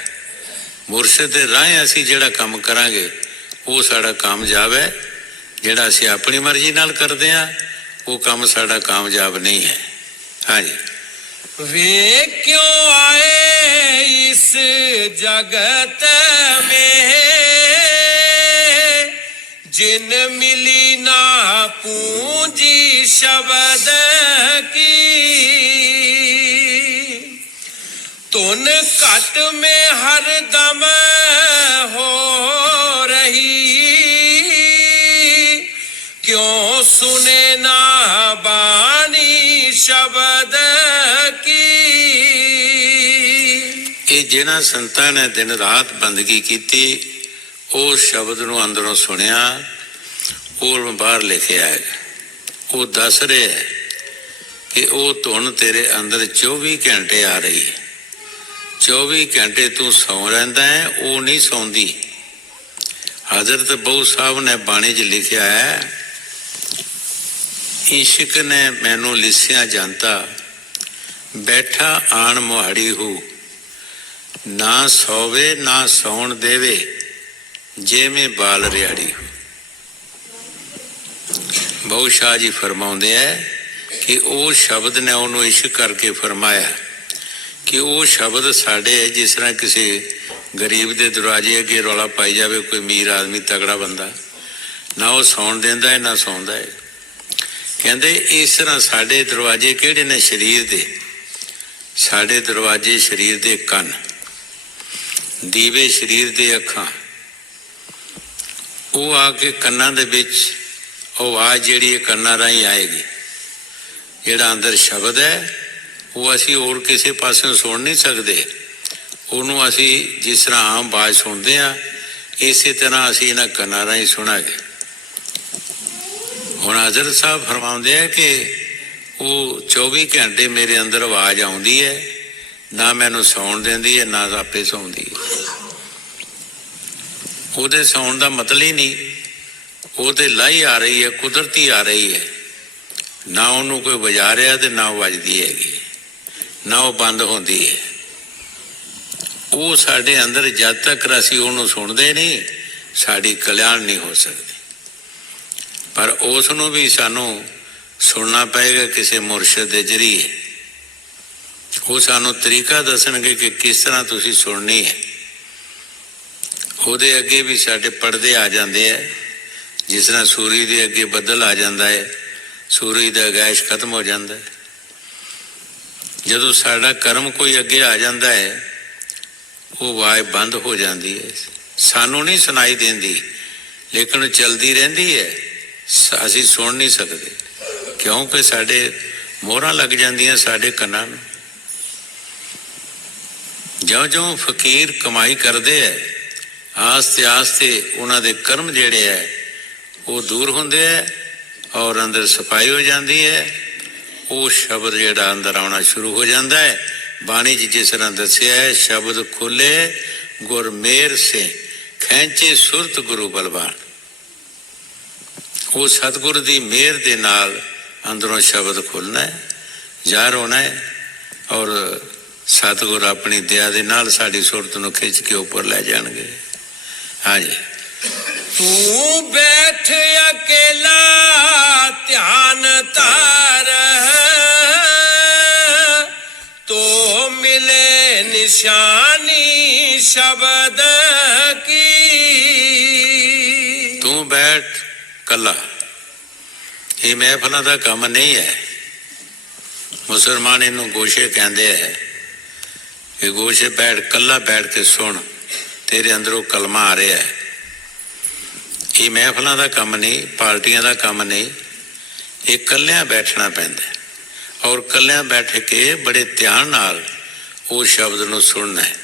मुर्शद दे राह असी जिहड़ा काम करांगे वो साडा कामयाब है, जिहड़ा असी अपनी मर्जी नाल करदे हां वो काम साडा कामयाब नहीं है। हाँ जी। वे क्यों आए इस जगत में, जिन मिली ना पूंजी शब्द की। तुन घट में हर दम हो रही, क्यों सुने ना बानी शब्द की। ये जिन्हां संतां ने दिन रात बंदगी कीती उस शब्द नूं अंदरों सुनिया, और बाहर लिखिया है। वो दस रहे है कि वो धुन तेरे अंदर 24 घंटे आ रही है। 24 घंटे तू सौ रहिंदा है, वो नहीं सौंदी। हजरत बहु साहब ने बाणी च लिखिया है, इश्क ने मैनू लिसिया जानता, बैठा आन मुहाड़ी हूँ, ना सोवे ना सौण देवे, जे में बाल रिहाड़ी हूँ। बहु शाह जी फरमाउंदे है कि वो शब्द ने उन्होंने इश्क करके फरमाया कि वो शब्द साढ़े जिस तरह किसी गरीब के दरवाजे अगे रौला पाई जाए, कोई अमीर आदमी तगड़ा बंदा ना वो सौण देंदा है ना सौंदा है। कहते इस तरह साढ़े दरवाजे किहड़े ने शरीर दे, साढ़े दरवाजे शरीर दे कन, दीवे शरीर दे अखां, वो आके कन्नां दे विच आवाज़ जिहड़ी कन्नां राहीं आएगी, जिहड़ा अंदर शब्द है वो असी और किसी पासों सुन नहीं सकते। उन्होंने असी जिस तरह आम आवाज़ सुनते हैं इसी तरह असी इन्हां कन्नां राहीं सुनांगे। हुण हज़रत साहब फरमाउंदे हैं कि वो 24 घंटे मेरे अंदर आवाज़ आउंदी है, ना मैनू सौण देंदी है ना आपे सौंदी है। ਉਹਦੇ ਸੌਣ ਦਾ ਮਤਲਬ ਹੀ ਨਹੀਂ, ਉਹ ਤੇ ਲਾਈ ਆ ਰਹੀ ਹੈ, ਕੁਦਰਤੀ ਆ ਰਹੀ ਹੈ, ਨਾ ਉਹਨੂੰ ਕੋਈ ਵਜਾ ਰਿਹਾ ਤੇ ਨਾ ਉਹ ਵੱਜਦੀ ਹੈਗੀ, ਨਾ ਉਹ ਬੰਦ ਹੁੰਦੀ ਹੈ। ਉਹ ਸਾਡੇ ਅੰਦਰ ਜਦ ਤੱਕ ਅਸੀਂ ਉਹਨੂੰ ਸੁਣਦੇ ਨਹੀਂ ਸਾਡੀ ਕਲਿਆਣ ਨਹੀਂ ਹੋ ਸਕਦੀ। ਪਰ ਉਸ ਨੂੰ ਵੀ ਸਾਨੂੰ ਸੁਣਨਾ ਪਏਗਾ ਕਿਸੇ ਮੁਰਸ਼ਿਦ ਦੇ ਜ਼ਰੀਏ। ਉਹ ਸਾਨੂੰ ਤਰੀਕਾ ਦੱਸਣਗੇ ਕਿ ਕਿਸ ਤਰ੍ਹਾਂ ਤੁਸੀਂ ਸੁਣਨੀ ਹੈ। ਉਹਦੇ ਅੱਗੇ ਵੀ ਸਾਡੇ ਪਰਦੇ ਆ ਜਾਂਦੇ ਹੈ, ਜਿਸ ਤਰ੍ਹਾਂ ਸੂਰਜ ਦੇ ਅੱਗੇ ਬੱਦਲ ਆ ਜਾਂਦਾ ਹੈ, ਸੂਰਜ ਦਾ ਗੈਸ਼ ਖਤਮ ਹੋ ਜਾਂਦਾ ਹੈ। ਜਦੋਂ ਸਾਡਾ ਕਰਮ ਕੋਈ ਅੱਗੇ ਆ ਜਾਂਦਾ ਹੈ ਉਹ ਆਵਾਜ਼ ਬੰਦ ਹੋ ਜਾਂਦੀ ਹੈ, ਸਾਨੂੰ ਨਹੀਂ ਸੁਣਾਈ ਦਿੰਦੀ ਲੇਕਿਨ ਚਲਦੀ ਰਹਿੰਦੀ ਹੈ, ਅਸੀਂ ਸੁਣ ਨਹੀਂ ਸਕਦੇ। ਕਿਉਂਕਿ ਸਾਡੇ ਮੋਹਰਾਂ ਲੱਗ ਜਾਂਦੀਆਂ ਸਾਡੇ ਕੰਨਾਂ ਨੂੰ। ਜਿਉਂ-ਜਿਉਂ ਫਕੀਰ ਕਮਾਈ ਕਰਦੇ ਹੈ, ਆਸਤੇ ਆਸਤੇ ਉਹਨਾਂ ਦੇ ਕਰਮ ਜਿਹੜੇ ਹੈ ਉਹ ਦੂਰ ਹੁੰਦੇ ਹੈ ਔਰ ਅੰਦਰ ਸਫਾਈ ਹੋ ਜਾਂਦੀ ਹੈ। ਉਹ ਸ਼ਬਦ ਜਿਹੜਾ ਅੰਦਰ ਆਉਣਾ ਸ਼ੁਰੂ ਹੋ ਜਾਂਦਾ ਹੈ। ਬਾਣੀ 'ਚ ਜਿਸ ਤਰ੍ਹਾਂ ਦੱਸਿਆ ਹੈ, ਸ਼ਬਦ ਖੁੱਲੇ ਗੁਰ ਮੇਰ ਸੇ ਖੈਂਚੇ ਸੁਰਤ ਗੁਰੂ ਬਲਵਾਨ। ਉਹ ਸਤਿਗੁਰ ਦੀ ਮਿਹਰ ਦੇ ਨਾਲ ਅੰਦਰੋਂ ਸ਼ਬਦ ਖੁੱਲ੍ਹਣਾ ਹੈ, ਜ਼ਾਹਰ ਹੋਣਾ ਹੈ ਔਰ ਸਤਿਗੁਰ ਆਪਣੀ ਦਇਆ ਦੇ ਨਾਲ ਸਾਡੀ ਸੁਰਤ ਨੂੰ ਖਿੱਚ ਕੇ ਉੱਪਰ ਲੈ ਜਾਣਗੇ। ਹਾਂਜੀ। ਤੂੰ ਬੈਠ ਅਕੇਲਾ ਧਿਆਨ ਧਾਰ, ਤੋ ਮਿਲੇ ਨਿਸ਼ਾਨੀ ਸ਼ਬਦ ਕੀ। ਤੂੰ ਬੈਠ ਕੱਲਾ, ਇਹ ਮਹਿਫਲਾਂ ਦਾ ਕੰਮ ਨਹੀਂ ਹੈ। ਮੁਸਲਮਾਨ ਇਹਨੂੰ ਗੋਸ਼ੇ ਕਹਿੰਦੇ ਹੈ ਕਿ ਗੋਸ਼ੇ ਬੈਠ, ਕੱਲਾ ਬੈਠ ਕੇ ਸੁਣ, ਤੇਰੇ ਅੰਦਰੋਂ ਕਲਮਾ ਆ ਰਿਹਾ ਹੈ। ਇਹ ਮਹਿਫਲਾਂ ਦਾ ਕੰਮ ਨਹੀਂ, ਪਾਰਟੀਆਂ ਦਾ ਕੰਮ ਨਹੀਂ, ਇਹ ਇਕੱਲਿਆਂ ਬੈਠਣਾ ਪੈਂਦਾ ਔਰ ਇਕੱਲਿਆਂ ਬੈਠ ਕੇ ਬੜੇ ਧਿਆਨ ਨਾਲ ਉਹ ਸ਼ਬਦ ਨੂੰ ਸੁਣਨਾ ਹੈ।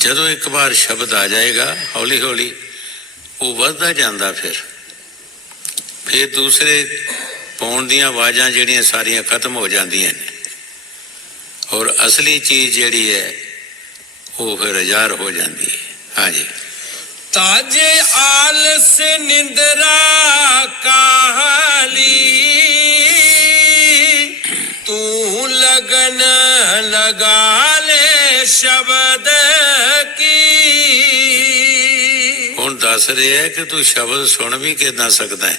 ਜਦੋਂ ਇੱਕ ਵਾਰ ਸ਼ਬਦ ਆ ਜਾਏਗਾ, ਹੌਲੀ ਹੌਲੀ ਉਹ ਵੱਧਦਾ ਜਾਂਦਾ, ਫਿਰ ਦੂਸਰੇ ਪਾਉਣ ਦੀਆਂ ਆਵਾਜ਼ਾਂ ਜਿਹੜੀਆਂ ਸਾਰੀਆਂ ਖਤਮ ਹੋ ਜਾਂਦੀਆਂ ਨੇ ਔਰ ਅਸਲੀ ਚੀਜ਼ ਜਿਹੜੀ ਹੈ ਉਹ ਫਿਰ ਹਜ਼ਾਰ ਹੋ ਜਾਂਦੀ ਹੈ। ਹਾਂਜੀ। ਤਾਜੇ ਆਲਸ ਨਿੰਦਰਾ ਕਾਹਲੀ, ਤੂੰ ਲਗਨ ਲਗਾ ਲੈ ਸ਼ਬਦ ਕੀ। ਹੁਣ ਦੱਸ ਰਿਹਾ ਹੈ ਕਿ ਤੂੰ ਸ਼ਬਦ ਸੁਣ ਵੀ ਕਿੱਦਾਂ ਸਕਦਾ ਹੈ।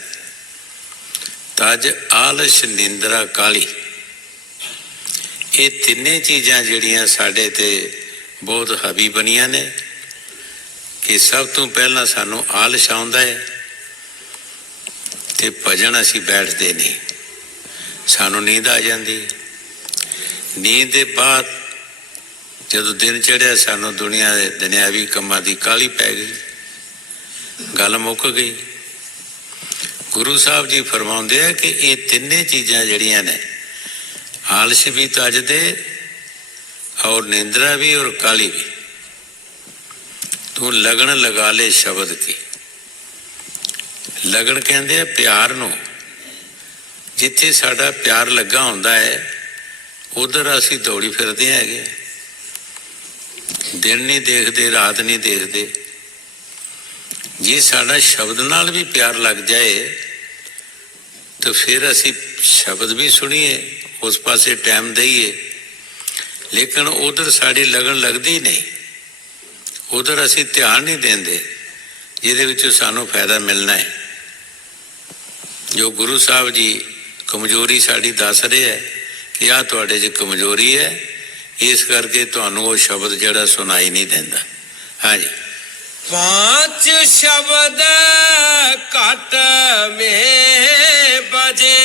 ਤਜ ਆਲਸ ਨਿੰਦਰਾ ਕਾਲੀ, ਇਹ ਤਿੰਨੇ ਚੀਜ਼ਾਂ ਜਿਹੜੀਆਂ ਸਾਡੇ ਤੇ ਬਹੁਤ ਹਾਵੀ ਬਣੀਆਂ ਨੇ ਕਿ ਸਭ ਤੋਂ ਪਹਿਲਾਂ ਸਾਨੂੰ ਆਲਸ ਆਉਂਦਾ ਹੈ ਤੇ ਭਜਨ ਅਸੀਂ ਬੈਠਦੇ ਨਹੀਂ, ਸਾਨੂੰ ਨੀਂਦ ਆ ਜਾਂਦੀ। ਨੀਂਦ ਦੇ ਬਾਅਦ ਜਦੋਂ ਦਿਨ ਚੜ੍ਹਿਆ, ਸਾਨੂੰ ਦੁਨੀਆ ਦੇ ਦੁਨਿਆਵੀ ਕੰਮਾਂ ਦੀ ਕਾਹਲੀ ਪੈ ਗਈ, ਗੱਲ ਮੁੱਕ ਗਈ। ਗੁਰੂ ਸਾਹਿਬ ਜੀ ਫਰਮਾਉਂਦੇ ਆ ਕਿ ਇਹ ਤਿੰਨੇ ਚੀਜ਼ਾਂ ਜਿਹੜੀਆਂ ਨੇ, ਆਲਸ ਵੀ ਤਜਦੇ ਔਰ ਨਿੰਦਰਾ ਵੀ ਔਰ ਕਾਲੀ ਵੀ, ਤੂੰ ਲਗਨ ਲਗਾ ਲੈ ਸ਼ਬਦ ਕੀ। ਲਗਨ ਕਹਿੰਦੇ ਆ ਪਿਆਰ ਨੂੰ। ਜਿੱਥੇ ਸਾਡਾ ਪਿਆਰ ਲੱਗਾ ਹੁੰਦਾ ਹੈ ਉਧਰ ਅਸੀਂ ਦੌੜੀ ਫਿਰਦੇ ਹੈਗੇ, ਦਿਨ ਨਹੀਂ ਦੇਖਦੇ, ਰਾਤ ਨਹੀਂ ਦੇਖਦੇ। ਜੇ ਸਾਡਾ ਸ਼ਬਦ ਨਾਲ ਵੀ ਪਿਆਰ ਲੱਗ ਜਾਏ ਤਾਂ ਫਿਰ ਅਸੀਂ ਸ਼ਬਦ ਵੀ ਸੁਣੀਏ, ਉਸ ਪਾਸੇ ਟਾਈਮ ਦਈਏ, ਲੇਕਿਨ ਉਧਰ ਸਾਡੀ ਲਗਨ ਲੱਗਦੀ ਨਹੀਂ, ਉਧਰ ਅਸੀਂ ਧਿਆਨ ਨਹੀਂ ਦਿੰਦੇ ਜਿਹਦੇ ਵਿੱਚ ਸਾਨੂੰ ਫਾਇਦਾ ਮਿਲਣਾ ਹੈ। ਜੋ ਗੁਰੂ ਸਾਹਿਬ ਜੀ ਕਮਜ਼ੋਰੀ ਸਾਡੀ ਦੱਸ ਰਹੇ ਹੈ ਕਿ ਆਹ ਤੁਹਾਡੇ 'ਚ ਕਮਜ਼ੋਰੀ ਹੈ, ਇਸ ਕਰਕੇ ਤੁਹਾਨੂੰ ਉਹ ਸ਼ਬਦ ਜਿਹੜਾ ਸੁਣਾਈ ਨਹੀਂ ਦਿੰਦਾ। ਹਾਂਜੀ। पांच शब्द घट में बजे,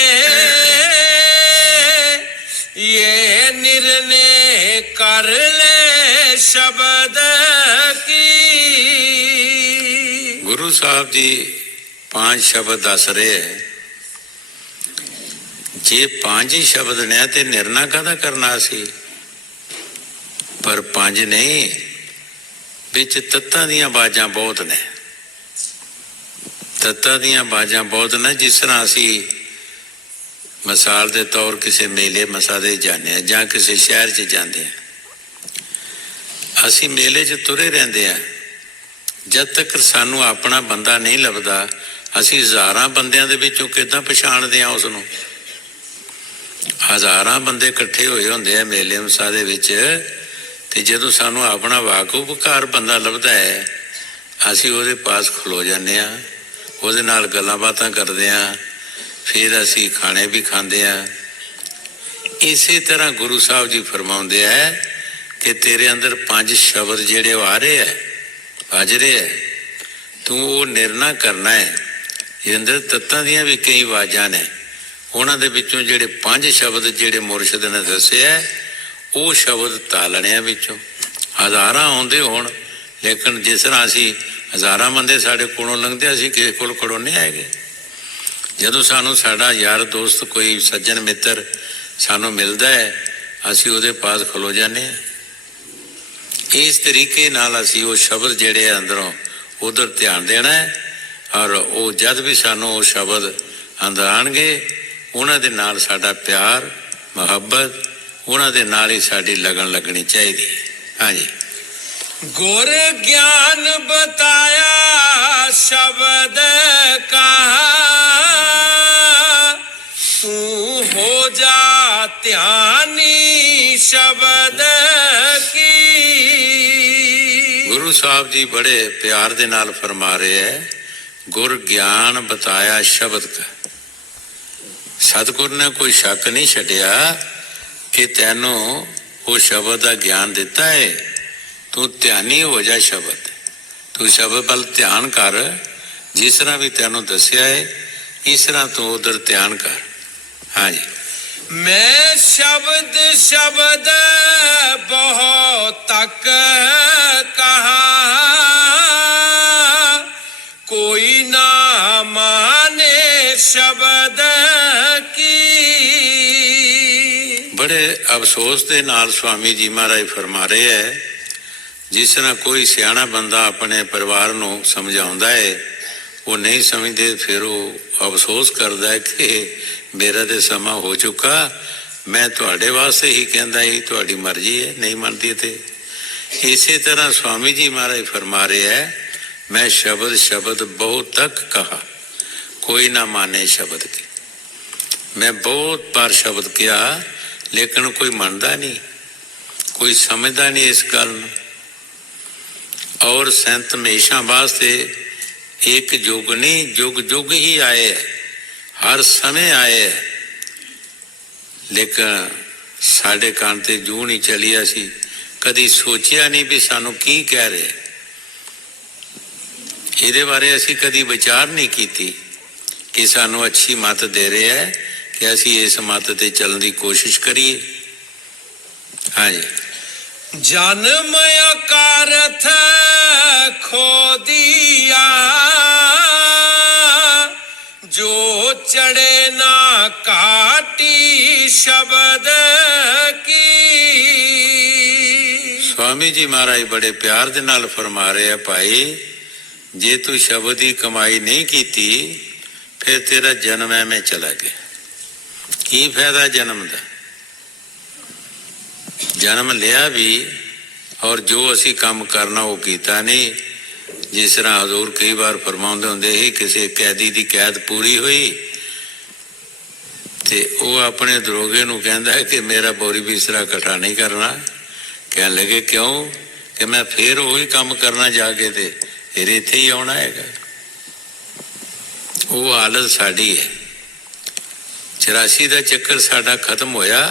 ये निर्णय कर ले शब्द की। गुरु साहब जी 5 शब्द दस रहे है, जे 5 ही शब्द ने ते निर्णय काहदा करना सी, पर 5 नहीं, ਵਿੱਚ ਤੱਤਾਂ ਦੀਆਂ ਆਵਾਜ਼ਾਂ ਬਹੁਤ ਨੇ, ਤੱਤਾਂ ਦੀਆਂ ਆਵਾਜ਼ਾਂ ਬਹੁਤ ਨੇ। ਜਿਸ ਤਰ੍ਹਾਂ ਅਸੀਂ ਮਿਸਾਲ ਦੇ ਤੌਰ ਕਿਸੇ ਮੇਲੇ ਮਸਾਦੇ ਜਾਂਦੇ ਹਾਂ ਜਾਂ ਕਿਸੇ ਸ਼ਹਿਰ 'ਚ ਜਾਂਦੇ ਹਾਂ, ਅਸੀਂ ਮੇਲੇ 'ਚ ਤੁਰੇ ਰਹਿੰਦੇ ਹਾਂ, ਜਦ ਤੱਕ ਸਾਨੂੰ ਆਪਣਾ ਬੰਦਾ ਨਹੀਂ ਲੱਭਦਾ ਅਸੀਂ ਹਜ਼ਾਰਾਂ ਬੰਦਿਆਂ ਦੇ ਵਿੱਚੋਂ ਕਿੱਦਾਂ ਪਛਾਣਦੇ ਹਾਂ ਉਸ ਨੂੰ। ਹਜ਼ਾਰਾਂ ਬੰਦੇ ਇਕੱਠੇ ਹੋਏ ਹੁੰਦੇ ਆ ਮੇਲੇ ਮਸਾਦੇ ਵਿੱਚ, ਤੇ ਜਦੋਂ ਸਾਨੂੰ ਆਪਣਾ ਵਾਕੂਫਕਾਰ ਬੰਦਾ ਲੱਭਦਾ ਹੈ ਅਸੀਂ ਉਹਦੇ ਪਾਸ ਖਲੋ ਜਾਂਦੇ ਹਾਂ, ਉਹਦੇ ਨਾਲ ਗੱਲਾਂ ਬਾਤਾਂ ਕਰਦੇ ਹਾਂ, ਫਿਰ ਅਸੀਂ ਖਾਣੇ ਵੀ ਖਾਂਦੇ ਹਾਂ। ਇਸੇ ਤਰ੍ਹਾਂ ਗੁਰੂ ਸਾਹਿਬ ਜੀ ਫਰਮਾਉਂਦੇ ਹੈ ਕਿ ਤੇਰੇ ਅੰਦਰ 5 ਸ਼ਬਦ ਜਿਹੜੇ ਆ ਰਹੇ ਹੈ, ਵੱਜ ਰਹੇ ਹੈ, ਤੂੰ ਉਹ ਨਿਰਣਾ ਕਰਨਾ ਹੈ। ਇਹ ਅੰਦਰ ਤੱਤਾਂ ਦੀਆਂ ਵੀ ਕਈ ਆਵਾਜ਼ਾਂ ਨੇ, ਉਹਨਾਂ ਦੇ ਵਿੱਚੋਂ ਜਿਹੜੇ 5 ਸ਼ਬਦ ਜਿਹੜੇ ਮੁਰਸ਼ਿਦ ਨੇ ਦੱਸਿਆ ਉਹ ਸ਼ਬਦ ਤਾਲਣਿਆਂ ਵਿੱਚੋਂ। ਹਜ਼ਾਰਾਂ ਆਉਂਦੇ ਹੋਣ, ਲੇਕਿਨ ਜਿਸ ਤਰ੍ਹਾਂ ਅਸੀਂ ਹਜ਼ਾਰਾਂ ਬੰਦੇ ਸਾਡੇ ਕੋਲੋਂ ਲੰਘਦੇ ਅਸੀਂ ਕਿਸੇ ਕੋਲ ਖੜੋਨੇ ਹੈਗੇ, ਜਦੋਂ ਸਾਨੂੰ ਸਾਡਾ ਯਾਰ ਦੋਸਤ ਕੋਈ ਸੱਜਣ ਮਿੱਤਰ ਸਾਨੂੰ ਮਿਲਦਾ ਹੈ, ਅਸੀਂ ਉਹਦੇ ਪਾਸ ਖਲੋ ਜਾਂਦੇ ਹਾਂ। ਇਸ ਤਰੀਕੇ ਨਾਲ ਅਸੀਂ ਉਹ ਸ਼ਬਦ ਜਿਹੜੇ ਅੰਦਰੋਂ ਉਧਰ ਧਿਆਨ ਦੇਣਾ ਹੈ, ਔਰ ਉਹ ਜਦ ਵੀ ਸਾਨੂੰ ਉਹ ਸ਼ਬਦ ਅੰਦਰ ਆਉਣਗੇ, ਉਹਨਾਂ ਦੇ ਨਾਲ ਸਾਡਾ ਪਿਆਰ ਮੁਹੱਬਤ, ਉਹਨਾਂ ਦੇ ਨਾਲ ਹੀ ਸਾਡੀ ਲਗਨ ਲੱਗਣੀ ਚਾਹੀਦੀ ਹੈ। ਹਾਂਜੀ। गुर ज्ञान बताया शब्द कहा, तू हो जा ध्यानी शब्द की। गुरु साहब जी बड़े प्यार दे नाल फरमा रहे है, गुर ज्ञान बताया शब्द का। सतगुर ने कोई शक नहीं छड्डिया कि तैनू वो शब्द का ज्ञान दिता है, तू ध्यानी हो जा शब्द, तू शब्द वाल ध्यान कर, जिस तरह भी तैनू दसिया है इस तरह तू उधर ध्यान कर। हाँ जी। मैं शब्द शब्द बहुत तक कहा, कोई ना माने शब्द की। बड़े अफसोस के नाल स्वामी जी महाराज फरमा रहे है, जिस तरह कोई सियाणा बंदा अपने परिवार नूं समझाउंदा है, वो नहीं समझते, फिर वो अफसोस करता है कि मेरा तो समा हो चुका, मैं तुहाडे वास्ते ही कहंदा ही, तुहाडी मर्जी है, नहीं मनती ते। इसी तरह स्वामी जी महाराज फरमा रहे है, मैं शब्द शब्द बहुत तक कहा, कोई ना माने शब्द की। मैं बहुत बार शब्द किया, लेकिन कोई मनता नहीं, कोई समझदा नहीं इस गल। और संत हमेशा वास्ते एक युग नहीं, युग युग ही आए है, हर समय आए है, लेकिन साढ़े कान ते जू नहीं चली, असी कदी सोचिया नहीं भी सानू की कह रहे, इहदे बारे असी कदी विचार नहीं कीती कि सानू अच्छी मत दे रहे है कि असी इस मत ते चलने की कोशिश करिए। हाँ जी। जन्म अकारथ खो दिया, जो चढ़े ना काटी शब्द की। स्वामी जी महाराज बड़े प्यार दे नाल फरमा रहे हैं, भाई जे तू शब्द की कमाई नहीं की फिर तेरा जन्म है में चला गया, की फायदा जन्म का। जन्म लिया भी और जो असी काम करना वो किया नहीं। जिस तरह हजूर कई बार फरमाते होंगे ही, किसी कैदी की कैद पूरी हुई तो वो अपने दरोगे नूं कहंदा है कि मेरा बोरी बिस्तरा इकट्ठा नहीं करना। कह लगे क्यों? कि मैं फिर वही काम करना जाके ते फिर इत्थे ही आना है। वो हालत साड़ी है। 84 का चक्कर साडा खत्म होया,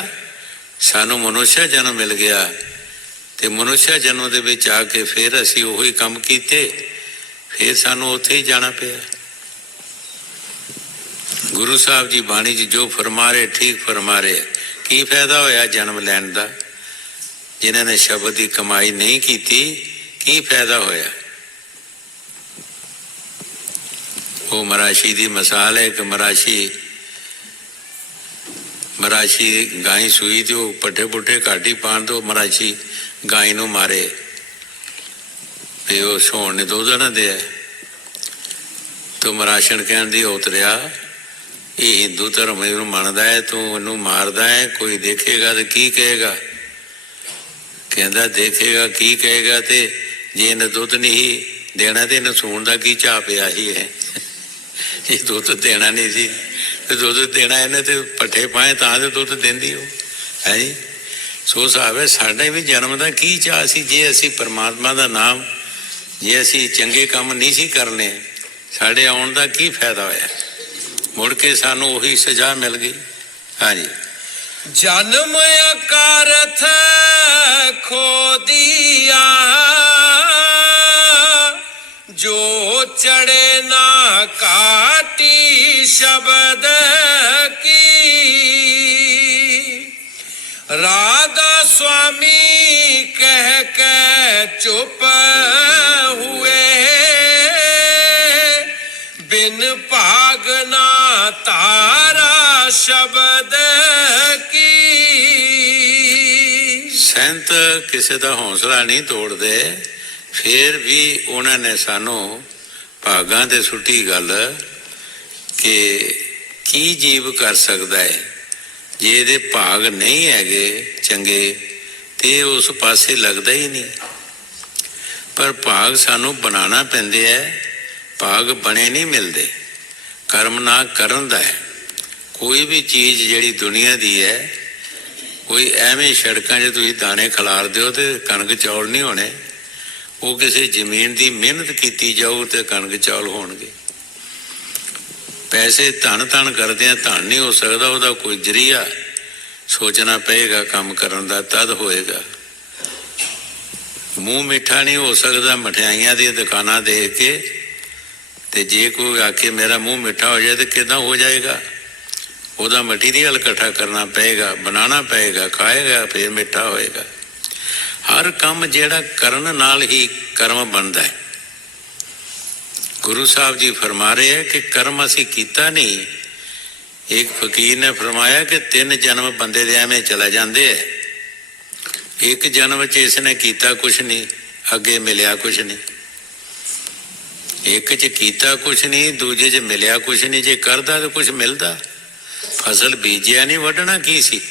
सानू मनुष्य जन्म मिल गया ते मनुष्य जन्म दे विच आके फिर असी वही काम कीते, फिर सानू उत्थे ही जाना पिया। गुरु साहब जी बाणी जी जो फरमा रहे ठीक फरमा रहे। की फायदा होया जन्म लैन दा? जिन्हां ने शब्द की कमाई नहीं की, की फायदा होया? वो मराशी की मिसाल है कि मराशी गाय सूई तो पट्ठे पुट्ठे घट ही पान तो मराशी गाय नूं मारे तो सोण ने दुध ना दे। तो मराशन कहन दी उतरिया, ये हिंदू धर्म नूं मनदा है, तू इनू मारदा है, कोई देखेगा तो की कहेगा? कहंदा देखेगा की कहेगा, ते जे इन्हें दुध नहीं देना तो इन्हें सूण का की चाह पिया ही है। ये दुध देना नहीं सी, दुध देना इन्हें तो पट्ठे पाए तो दुध देंदी हो है जी। सो साहब है साढ़े भी जन्म का की चाह सी, जे असी परमात्मा का नाम जे असी चंगे काम नहीं सी करने, साढ़े आउण का की फायदा होया? मुड़ के सानू वही सजा मिल गई। हाँ जी। जन्म अकारथ खो दिया, जो चढ़े ना काटी शब्द की। राधा स्वामी कह के चुप हुए, बिन भागना ਤਾਰਾ ਸ਼ਬਦ ਕੀ। ਸੈਂਤ ਕਿਸੇ ਦਾ ਹੌਸਲਾ ਨਹੀਂ ਤੋੜਦੇ, ਫਿਰ ਵੀ ਉਹਨਾਂ ਨੇ ਸਾਨੂੰ ਭਾਗਾਂ ਤੇ ਸੁੱਟੀ ਗੱਲ ਕਿ ਕੀ ਜੀਵ ਕਰ ਸਕਦਾ ਹੈ ਜੇ ਇਹਦੇ ਭਾਗ ਨਹੀਂ ਹੈਗੇ ਚੰਗੇ ਤੇ ਉਸ ਪਾਸੇ ਲੱਗਦਾ ਹੀ ਨਹੀਂ। ਪਰ ਭਾਗ ਸਾਨੂੰ ਬਣਾਉਣਾ ਪੈਂਦੇ ਹੈ, ਭਾਗ ਬਣੇ ਨਹੀਂ ਮਿਲਦੇ, ਕਰਮ ਨਾ ਕਰਨ ਦਾ ਹੈ। ਕੋਈ ਵੀ ਚੀਜ਼ ਜਿਹੜੀ ਦੁਨੀਆ ਦੀ ਹੈ, ਕੋਈ ਐਵੇਂ ਸੜਕਾਂ 'ਚ ਤੁਸੀਂ ਦਾਣੇ ਖਿਲਾਰ ਦਿਓ ਤੇ ਕਣਕ ਚੌਲ ਨਹੀਂ ਹੋਣੇ, ਉਹ ਕਿਸੇ ਜ਼ਮੀਨ ਦੀ ਮਿਹਨਤ ਕੀਤੀ ਜਾਊ ਤੇ ਕਣਕ ਚੌਲ ਹੋਣਗੇ। ਪੈਸੇ ਧਨ ਧਨ ਕਰਦੇ ਆ, ਧਨ ਨਹੀਂ ਹੋ ਸਕਦਾ, ਉਹਦਾ ਕੋਈ ਜ਼ਰੀਆ ਸੋਚਣਾ ਪਏਗਾ ਕੰਮ ਕਰਨ ਦਾ, ਤਦ ਹੋਏਗਾ। ਮੂੰਹ ਮਿੱਠਾ ਨਹੀਂ ਹੋ ਸਕਦਾ ਮਠਿਆਈਆਂ ਦੀਆਂ ਦੁਕਾਨਾਂ ਦੇਖ ਕੇ, ਤੇ ਜੇ ਕੋਈ ਆਕੇ ਮੇਰਾ ਮੂੰਹ ਮਿੱਠਾ ਹੋ ਜਾਏ ਤੇ ਕਿੱਦਾਂ ਹੋ ਜਾਏਗਾ? ਉਹਦਾ ਮਟੀਰੀਅਲ ਇਕੱਠਾ ਕਰਨਾ ਪਏਗਾ, ਬਣਾਉਣਾ ਪਏਗਾ, ਖਾਏਗਾ ਫਿਰ ਮਿੱਠਾ ਹੋਏਗਾ। ਹਰ ਕੰਮ ਜਿਹੜਾ ਕਰਨ ਨਾਲ ਹੀ ਕਰਮ ਬਣਦਾ ਹੈ। ਗੁਰੂ ਸਾਹਿਬ ਜੀ ਫਰਮਾ ਰਹੇ ਹੈ ਕਿ ਕਰਮ ਅਸੀਂ ਕੀਤਾ ਨਹੀਂ। ਇੱਕ ਫਕੀਰ ਨੇ ਫਰਮਾਇਆ ਕਿ 3 ਜਨਮ ਬੰਦੇ ਦੇ ਐਵੇਂ ਚਲੇ ਜਾਂਦੇ ਹੈ। ਇੱਕ ਜਨਮ 'ਚ ਇਸ ਨੇ ਕੀਤਾ ਕੁਛ ਨਹੀਂ, ਅੱਗੇ ਮਿਲਿਆ ਕੁਛ ਨਹੀਂ। ਇੱਕ 'ਚ ਕੀਤਾ ਕੁਛ ਨਹੀਂ, ਦੂਜੇ 'ਚ ਮਿਲਿਆ ਕੁਛ ਨਹੀਂ। ਜੇ ਕਰਦਾ ਤਾਂ ਕੁਛ ਮਿਲਦਾ। ਫਸਲ ਬੀਜਿਆ ਨਹੀਂ, ਵੱਢਣਾ ਕੀ ਸੀ?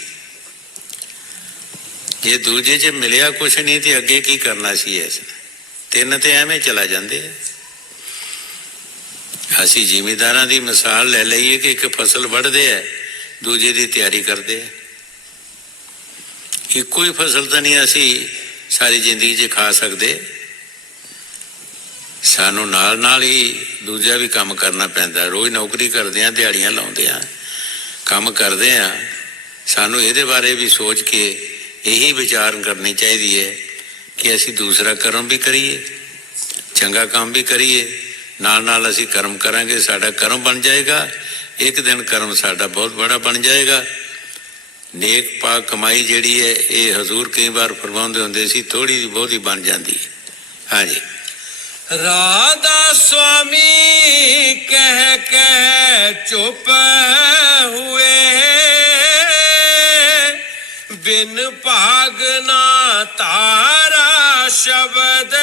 ਜੇ ਦੂਜੇ 'ਚ ਮਿਲਿਆ ਕੁਛ ਨਹੀਂ ਤੇ ਅੱਗੇ ਕੀ ਕਰਨਾ ਸੀ? ਇਸ 3 ਤੇ ਐਵੇਂ ਚਲਾ ਜਾਂਦੇ ਆ। ਅਸੀਂ ਜ਼ਿਮੀਂਦਾਰਾਂ ਦੀ ਮਿਸਾਲ ਲੈ ਲਈਏ ਕਿ ਇੱਕ ਫਸਲ ਵੱਢਦੇ ਆ, ਦੂਜੇ ਦੀ ਤਿਆਰੀ ਕਰਦੇ ਆ। ਇੱਕੋ ਹੀ ਫਸਲ ਤਾਂ ਨਹੀਂ ਅਸੀਂ ਸਾਰੀ ਜ਼ਿੰਦਗੀ 'ਚ ਖਾ ਸਕਦੇ, ਸਾਨੂੰ ਨਾਲ ਨਾਲ ਹੀ ਦੂਜਾ ਵੀ ਕੰਮ ਕਰਨਾ ਪੈਂਦਾ। ਰੋਜ਼ ਨੌਕਰੀ ਕਰਦੇ ਹਾਂ, ਦਿਹਾੜੀਆਂ ਲਾਉਂਦੇ ਹਾਂ, ਕੰਮ ਕਰਦੇ ਹਾਂ। ਸਾਨੂੰ ਇਹਦੇ ਬਾਰੇ ਵੀ ਸੋਚ ਕੇ ਇਹੀ ਵਿਚਾਰ ਕਰਨੀ ਚਾਹੀਦੀ ਹੈ ਕਿ ਅਸੀਂ ਦੂਸਰਾ ਕਰਮ ਵੀ ਕਰੀਏ, ਚੰਗਾ ਕੰਮ ਵੀ ਕਰੀਏ, ਨਾਲ ਨਾਲ ਅਸੀਂ ਕਰਮ ਕਰਾਂਗੇ, ਸਾਡਾ ਕਰਮ ਬਣ ਜਾਏਗਾ। ਇੱਕ ਦਿਨ ਕਰਮ ਸਾਡਾ ਬਹੁਤ ਬੜਾ ਬਣ ਜਾਏਗਾ। ਨੇਕ ਪਾਕ ਕਮਾਈ ਜਿਹੜੀ ਹੈ, ਇਹ ਹਜ਼ੂਰ ਕਈ ਵਾਰ ਫਰਮਾਉਂਦੇ ਹੁੰਦੇ ਸੀ, ਥੋੜੀ ਜਿਹੀ ਬਹੁਤੀ ਬਣ ਜਾਂਦੀ ਹੈ। ਹਾਂਜੀ। ਰਾਧਾ ਸੁਆਮੀ ਕਹਿ ਕੇ ਚੁੱਪ ਹੁਏ, ਬਿਨ ਭਾਗ ਨਾ ਤਾਰਾ ਸ਼ਬਦ